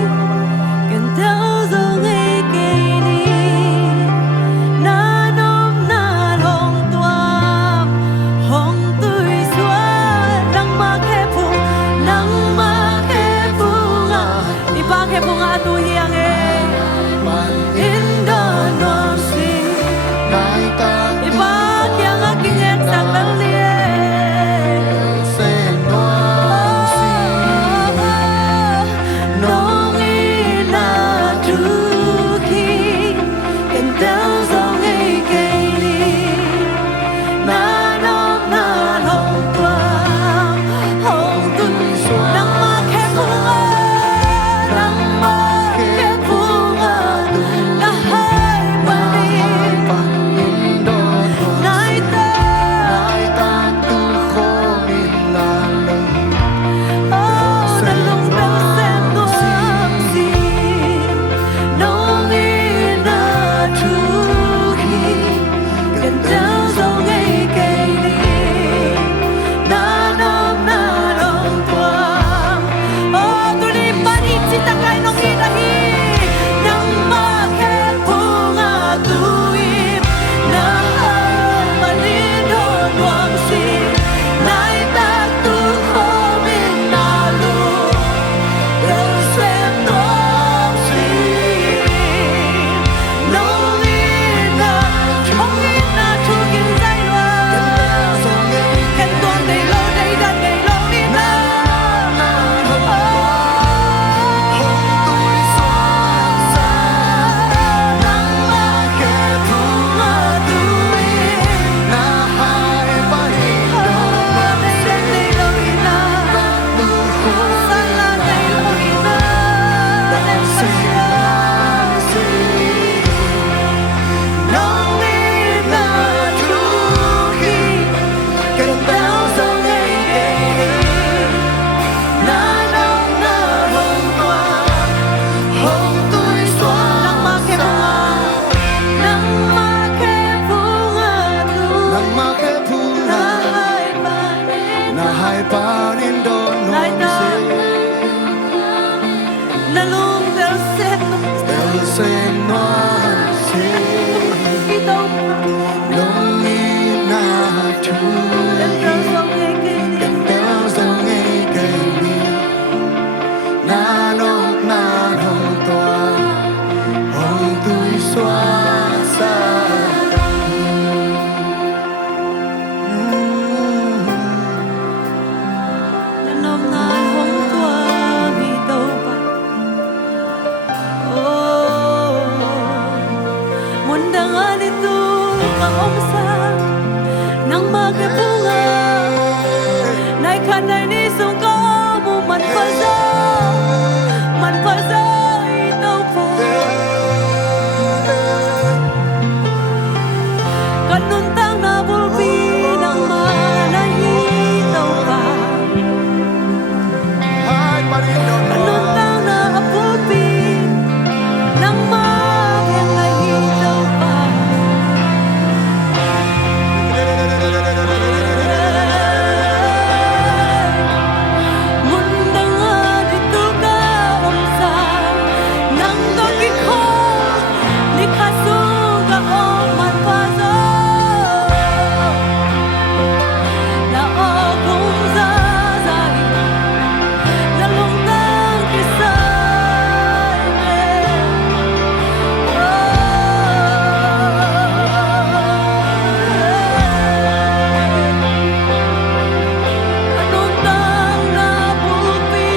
xem nói ikaw pa. nung ina tu Ganda sa ngayong Gandel dòng nghe cây ni na nốt na hồng tòa hồng tươi xóa xa Nanom na hong tua bitaw pa. Oh, mundang alito kaomsa nang magkapunga. Nay kanay ni sungko mo manpasa itaw pa. Kanuntang nabulpi ng manahitaw pa. hai Marino Kanuntang naabulpi ng manahitaw pa. Mundang adito ka umsa nang tokiko ni kasuga o manpasa na akong zazay na lungtang kisay kanuntang nabulpi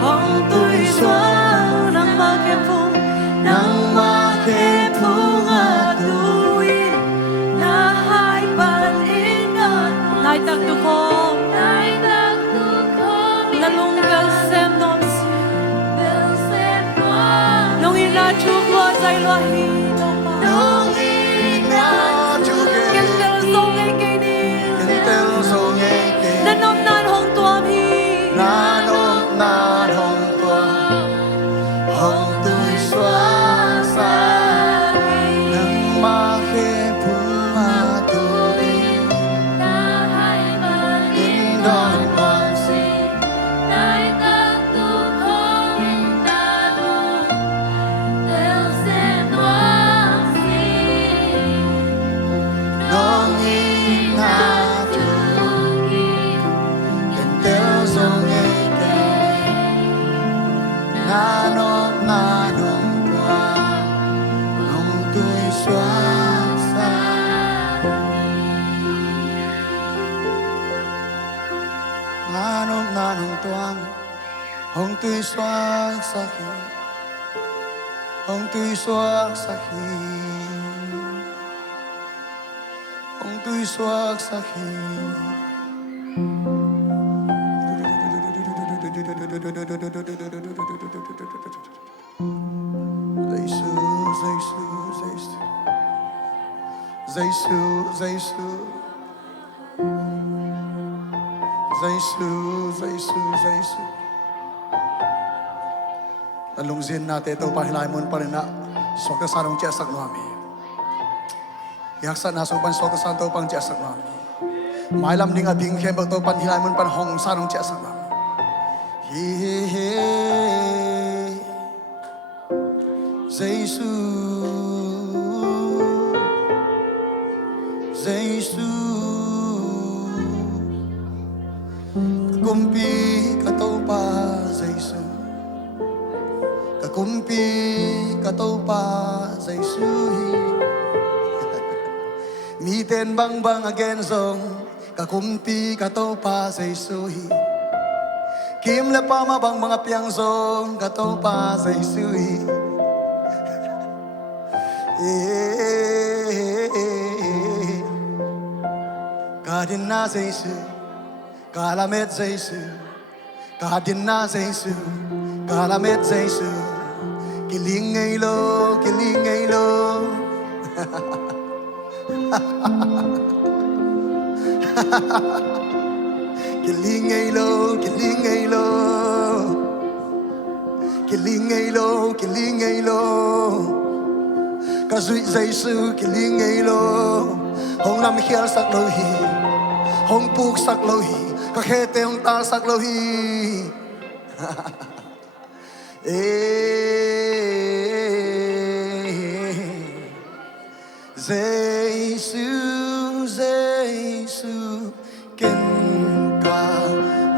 Hong tui xoa nang makepung atuin na hai pan ingat nai tak tu khom na lung bel sem nom si nong ina chuk lo zai lo hi no pa kem tel song ai ke ni na nom nan hong tuam hi hồng tươi xóa xa nâng ma khê phung ma tươi in đón hoàng si nong in na tu cần teo dòng nghe kề na nốt na nông qua hồng tươi xóa xa na nốt na nông toang hồng tươi xóa xa khi hồng tươi xóa xa khi hồng tươi xóa xa khi Giêsu Alung zin natin ito pahilay mo pa rin na soka sarong tiyasak nami yaksa na sopan soka santo pang tiyasak nami mailam ding ading kembak to panhilay mo pan hong sarong tiyasak nami Giêsu kumpi kataw pa Giêsu kakumpi kataw pa Giêsu mi tên bang bang again song kakumpi kataw pa Giêsu kim le pa mabang mga piang song kataw pa Giêsu kadin na Giêsu Kalamet Jesu, Kadina Jesu, Kalamet Jesu, Kilingay lo, kilingay lo. Kilingay lo, kilingay lo. Kilingay lo, kilingay lo. Kazui Jesu, kilingay lo. Hong lam hial sak lo hi, hong puk sak lo hi, kakete hong ta sak lo hi. Jesu, Jesu, ken ka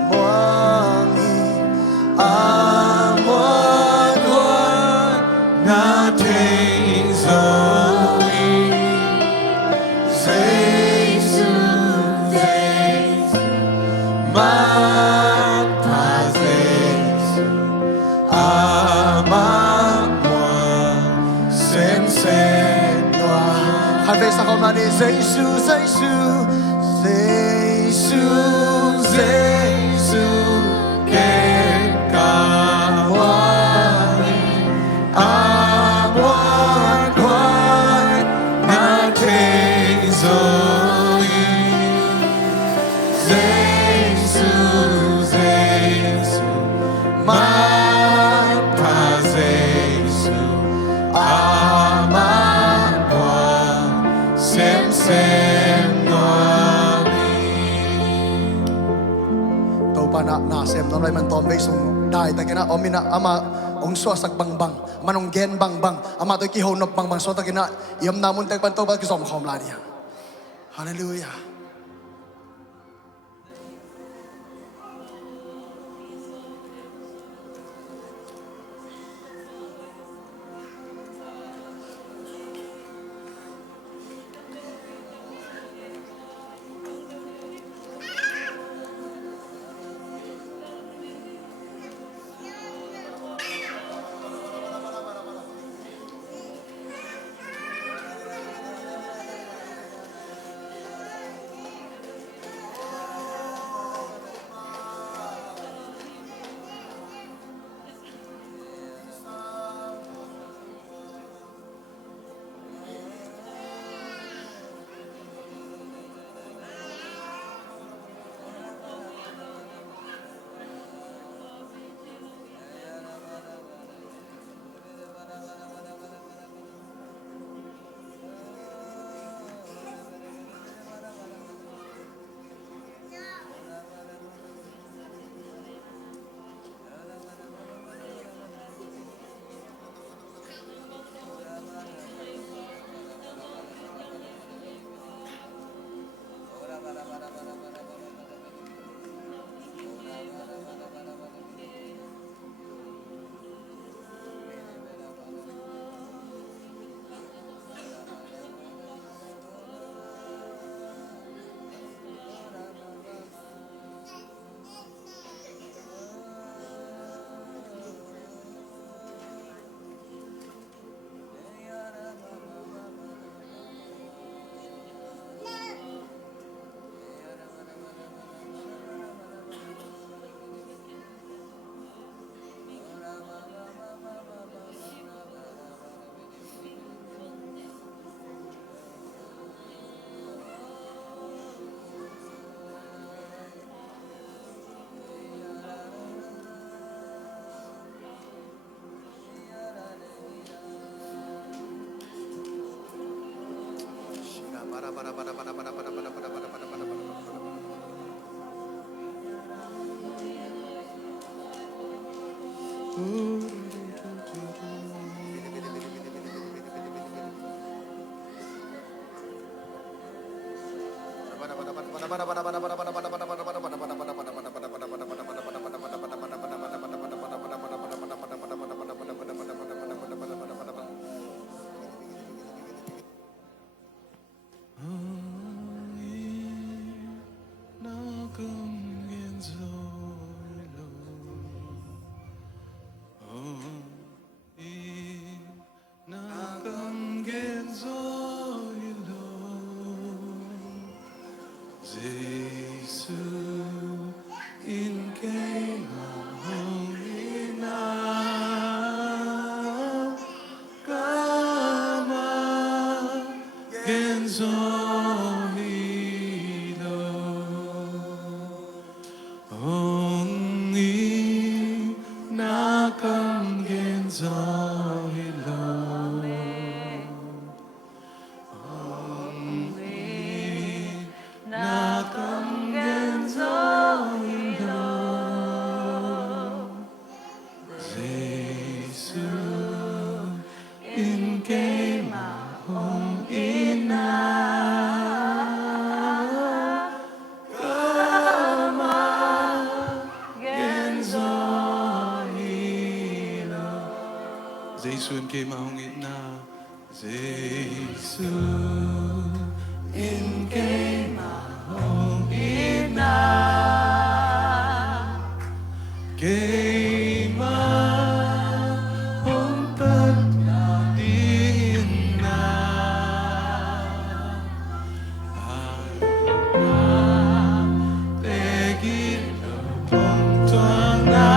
moangi amon hoan Na te zoe Jesu, Jesu, Mata Jesu Ama moi Sen sen noa Halfway sa komani, Jesu, Jesu, Jesu, Jesu Ken ka moangi amon hoan Na te zoe Jesu Jesu Mata Jesu Ama moi Sem sem noami Tau pa na nasem, non may man tombay sung dahil tagina omina ama ong suasak bangbang, manong gen bangbang, ama to'y kihonop bangbang, so tagina iyam namun tagpanto ba kisom komlania. Hallelujah. Giêsu in kay mahong ina Giêsu in kay mahong ina kay mahong pagdating na tegin pong tuang na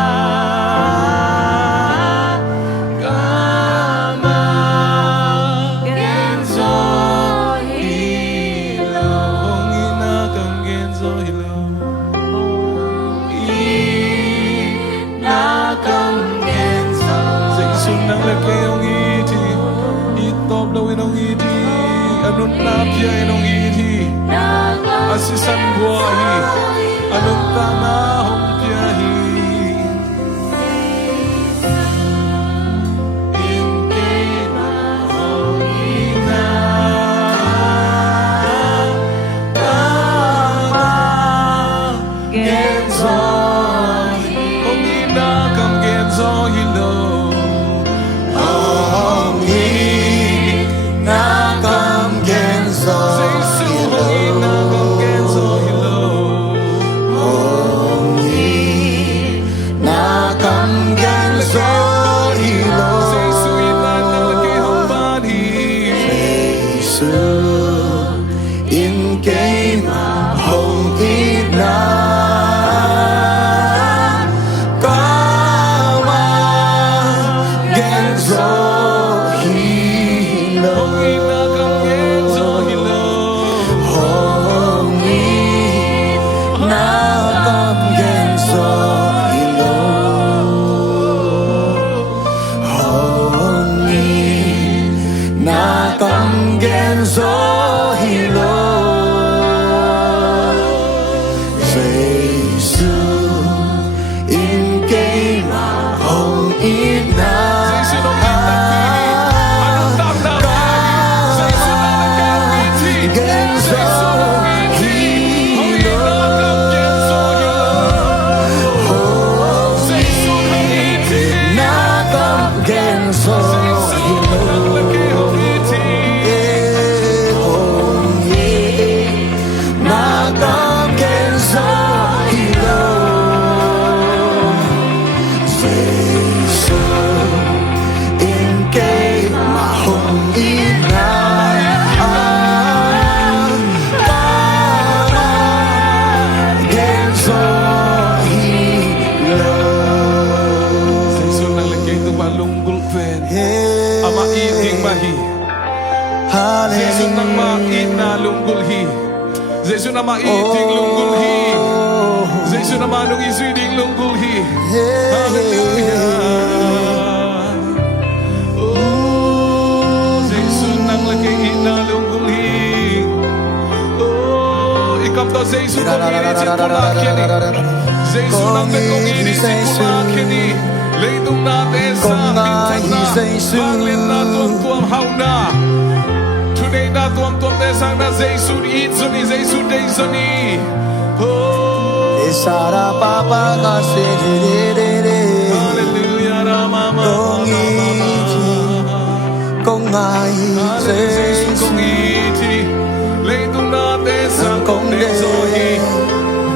anong napya inong iti asisan buhay anong tanahong piyahi Jesu na maiting lunggulhi Jesu na manong iswiding lunggulhi Hallelujah Oh Jesu nang laging ina lunggulhi Oh ikam to Jesu kong ini situlakini Jesu nang lagong ini situlakini Leitung natin sa aking tagna Banglin na tuam hauna Tunay na tuam desang na Jesu itzuni Jesu deizuni Isara papa kasi Hallelujah Rama Kong iti Kong ai Jesu kong iti Leitung na desang kong dezohi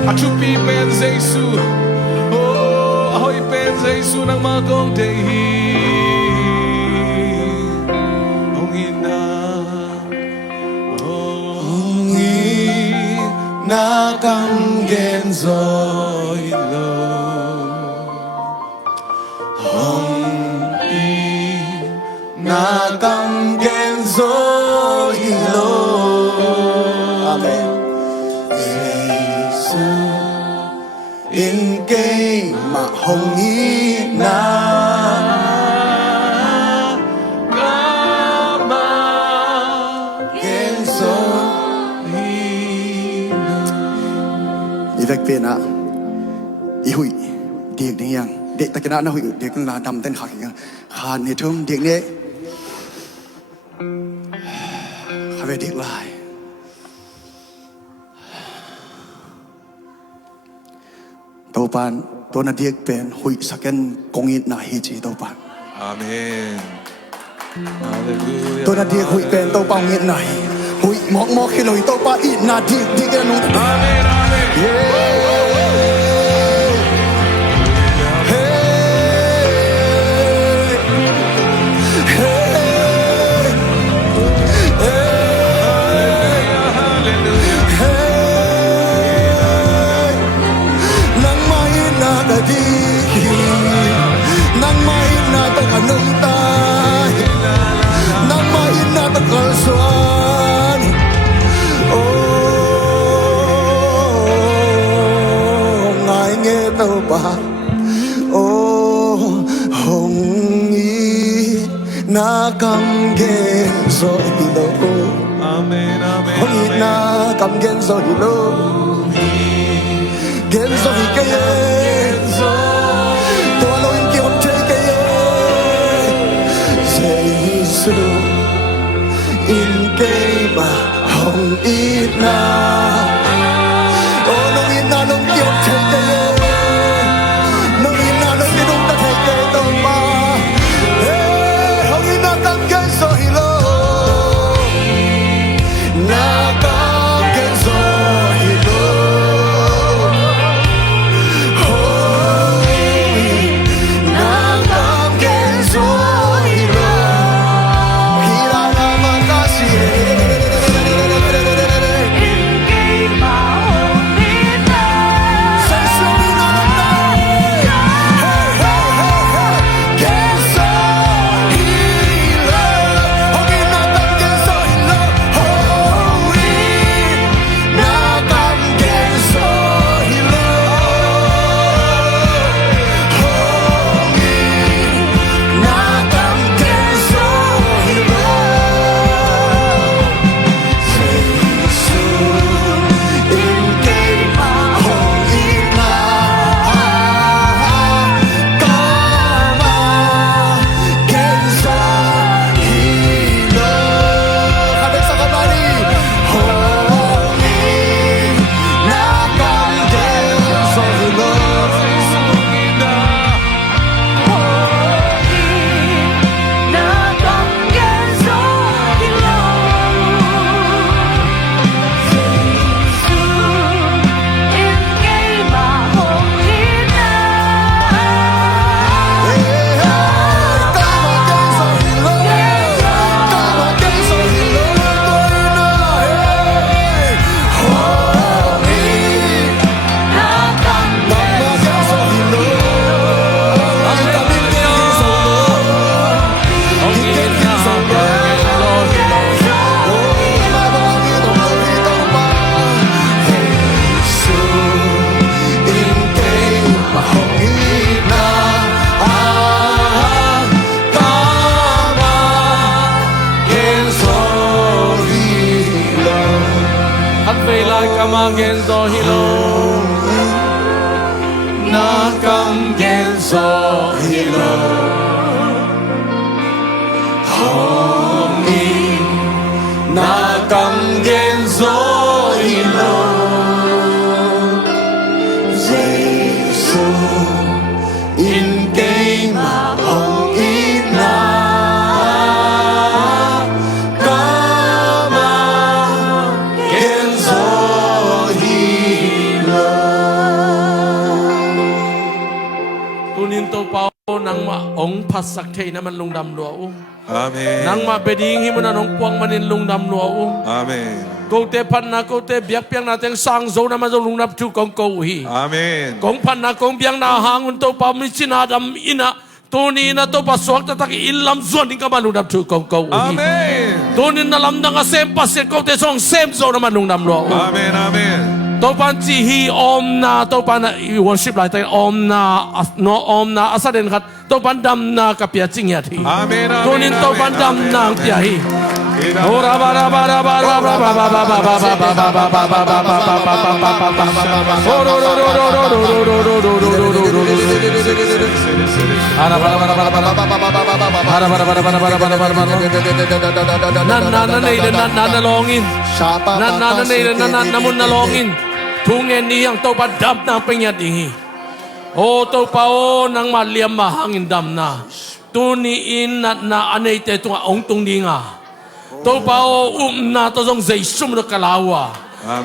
Achupi pen Jesu Oh ahoy pen Jesu ng mga kong dehi Nakam genzo ilo Hong i Nakam genzo ilo Amen Jesu in kay ma hong i na Vạch viện ạ, ý hủy điện này yang, điện ta cái nào hủy điện là đầm tên khác yang, hàn hệ thống điện này, hai về điện lại, tàu pan, tàu na điện bên hủy sắc cái công nghiệp na hi chỉ tàu pan. Amen Hallelujah. ตัวนาดีคุยเป็นตัวเปล่าเงียบหน่อยหุยหมอกหมอกขี้หน่อยตัวปลาอีนาดีดีกันนุ่ง Amen. Amen. เย้เฮ้เฮ้เฮ้ Hallelujah. เฮ้นังไม่น่าตะดีนังไม่น่าตะขนมตายนังไม่น่าตะกอลสวนโอ้ngài nghe tâu bà ô hồng y na cầm gen so hilo Amen. Amen. hồng y na cầm gen so hilo gen so hi ke ye to lo in ki hom che ke ye Jesus in ke ba hồng y na oh no in na long ki hom che ke ye no in na long ki dong ta che ke tong ba hey hồng y na cầm gen so hilo na cầm gen so hilo na cầm gen so hilo hira na makasi Kamagen so hilo na kamgen so hilo hongi na kamgen so hilo Giêsu in cây mà hồng ít na Kama Genzo Hilo tunin to pao nang ma ong pasak thei na man lung dam lo Amen. nang ma beding hi man nong puang manin lung dam lo Amen. ko te pan na ko te biak piang na teng sang zo na ma zo lung nap chu kong ko hi Amen. kong pan na kong biang na hangun to pa mi sinadam ina tuni na to pa swak ta taki ilam zon ding ka man lung nap chu kong ko hi Amen. tunin na lam na ka sem pa se ko te song sem zo na man lung nam lo Amen. Amen. to pan chi hi om na to pan na worship lai tai om na no om na asa den khat to pan dam na ka pia ching ya thi Amen. tunin to pan dam na pia hi ora bara bara bara bara bara bara bara nalongin namun nalongin tungen niyang to padam na pengyat ihi o to pao nang maliam mahangin dam na tu ni in na anei te tu ong tung dinga to pao na to jong zai sum da kalawa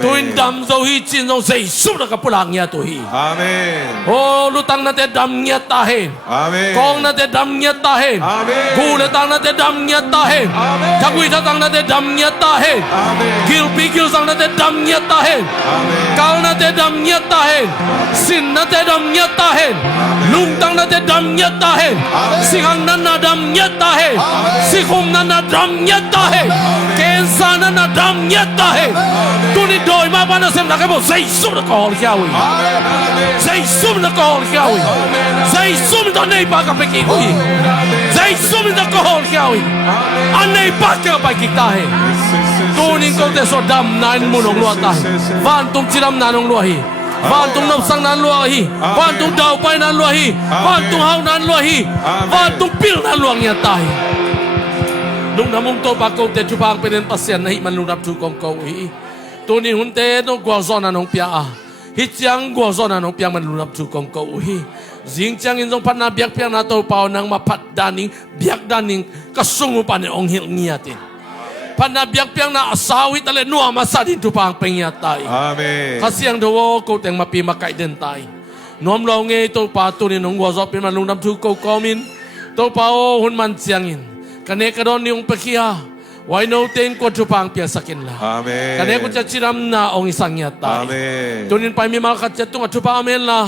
tu in dam zo hi chin jong zai sum da kapulang ya tu hi Amen. oh lutang na te dam nya tahin Amen. kong na te dam nya tahin Amen. gu le tang na te dam nya tahin Amen. chakui ta tang na te dam nya tahin Amen. gil pi gil sang na te dam nya tahin Amen. kau na te dam nya tahin sin na te dam nya tahin lung tang na te dam nya tahin singhang na dam nya tahin sikhum na dam nya tahin kensa na dam nya tahin tu ni doi ma ba na sem na ka bo sei sum na ko hiao wi sei sum na ko hiao wi sei sum da nei ba ka pe ki wi sei sum da ko hiao wi an nei ba ka ba ki ta hai tu ni ko te so dam nan mu nong lo ta van tum chiram na nong lo hi van tum nam sang nan lo hi van tum dau pai nan lo hi van tum hau nan lo hi van tum pil nan lo nya ta hi nung namung to ba ko te chu bang pe nen pasien na hi man lu nap tu kong ko hi tu ni hun te no gwa zon anong pia a hi chiang gwa zon anong pia man lu nap tu kong ko hi jing chiang in jong pat na biak pia na to pao nang ma phat daning biak daning ka sungu pa ne ong hil ngiatin pat na biak piang na asawi tale nuwa masadin tu pang pengya tai Amen. kasiang do ko teng ma pi ma kai den tai nom lo nge to pa tu ni nong gwa zo pe man lu nap tu ko komin to pa o hun man chiang in kane ka don ni ong pekia why no ten ko tu pang pia sakin la Amen. kane ko cha chiram na ong isang ya tai Amen. tunin pa mi mal khat cha tu tu pa amen la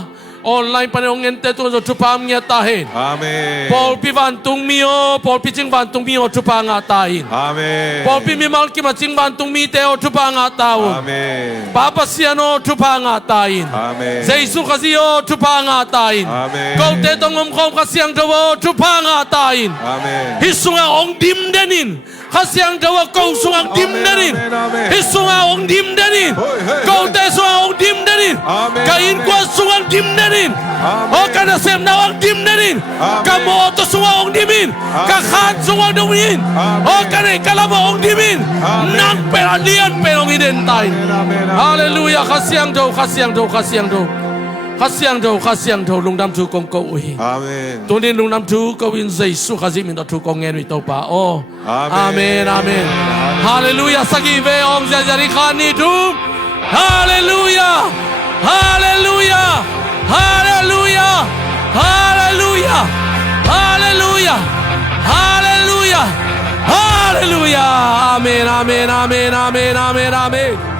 online pa ne ong ente tu tu pa am ya ta hen Amen. Paul pi van tung mio Paul pi ching van tung mio tu pa nga ta in Amen. Paul pi mi mal ki ma ching van tung mi te o tu pa nga ta o Amen. Papa siano tu pa nga ta in Amen. Jesus kasio tu pa nga ta in Amen. ko te tong om khom kasiang do tu pa nga ta in Amen. Hisunga ong dim denin kasiang dawa kau sungang dim denin Amen. Hisunga ong dim denin Hoi, hei, kau hei. te sungang ong dim denin Amen. kain kwa sungang dim denin Amen. o kana sem na ong dim denin Amen. kamo to sungang ong dimin ka khan sungang dimin Amen. o kana kalamo ong dimin Amen. nang peralian perong identai Amen. haleluya kasiang do kasiang do kasiang do kasiang do kasiang do lungdam tu kong ko ui Amen. Tunin nung nam tu ko win Jesus kasi min tu kong ngeni to pa oh Amen. amen amen hallelujah sagi ve ong jari khani tu hallelujah hallelujah hallelujah hallelujah hallelujah hallelujah hallelujah amen amen amen amen amen amen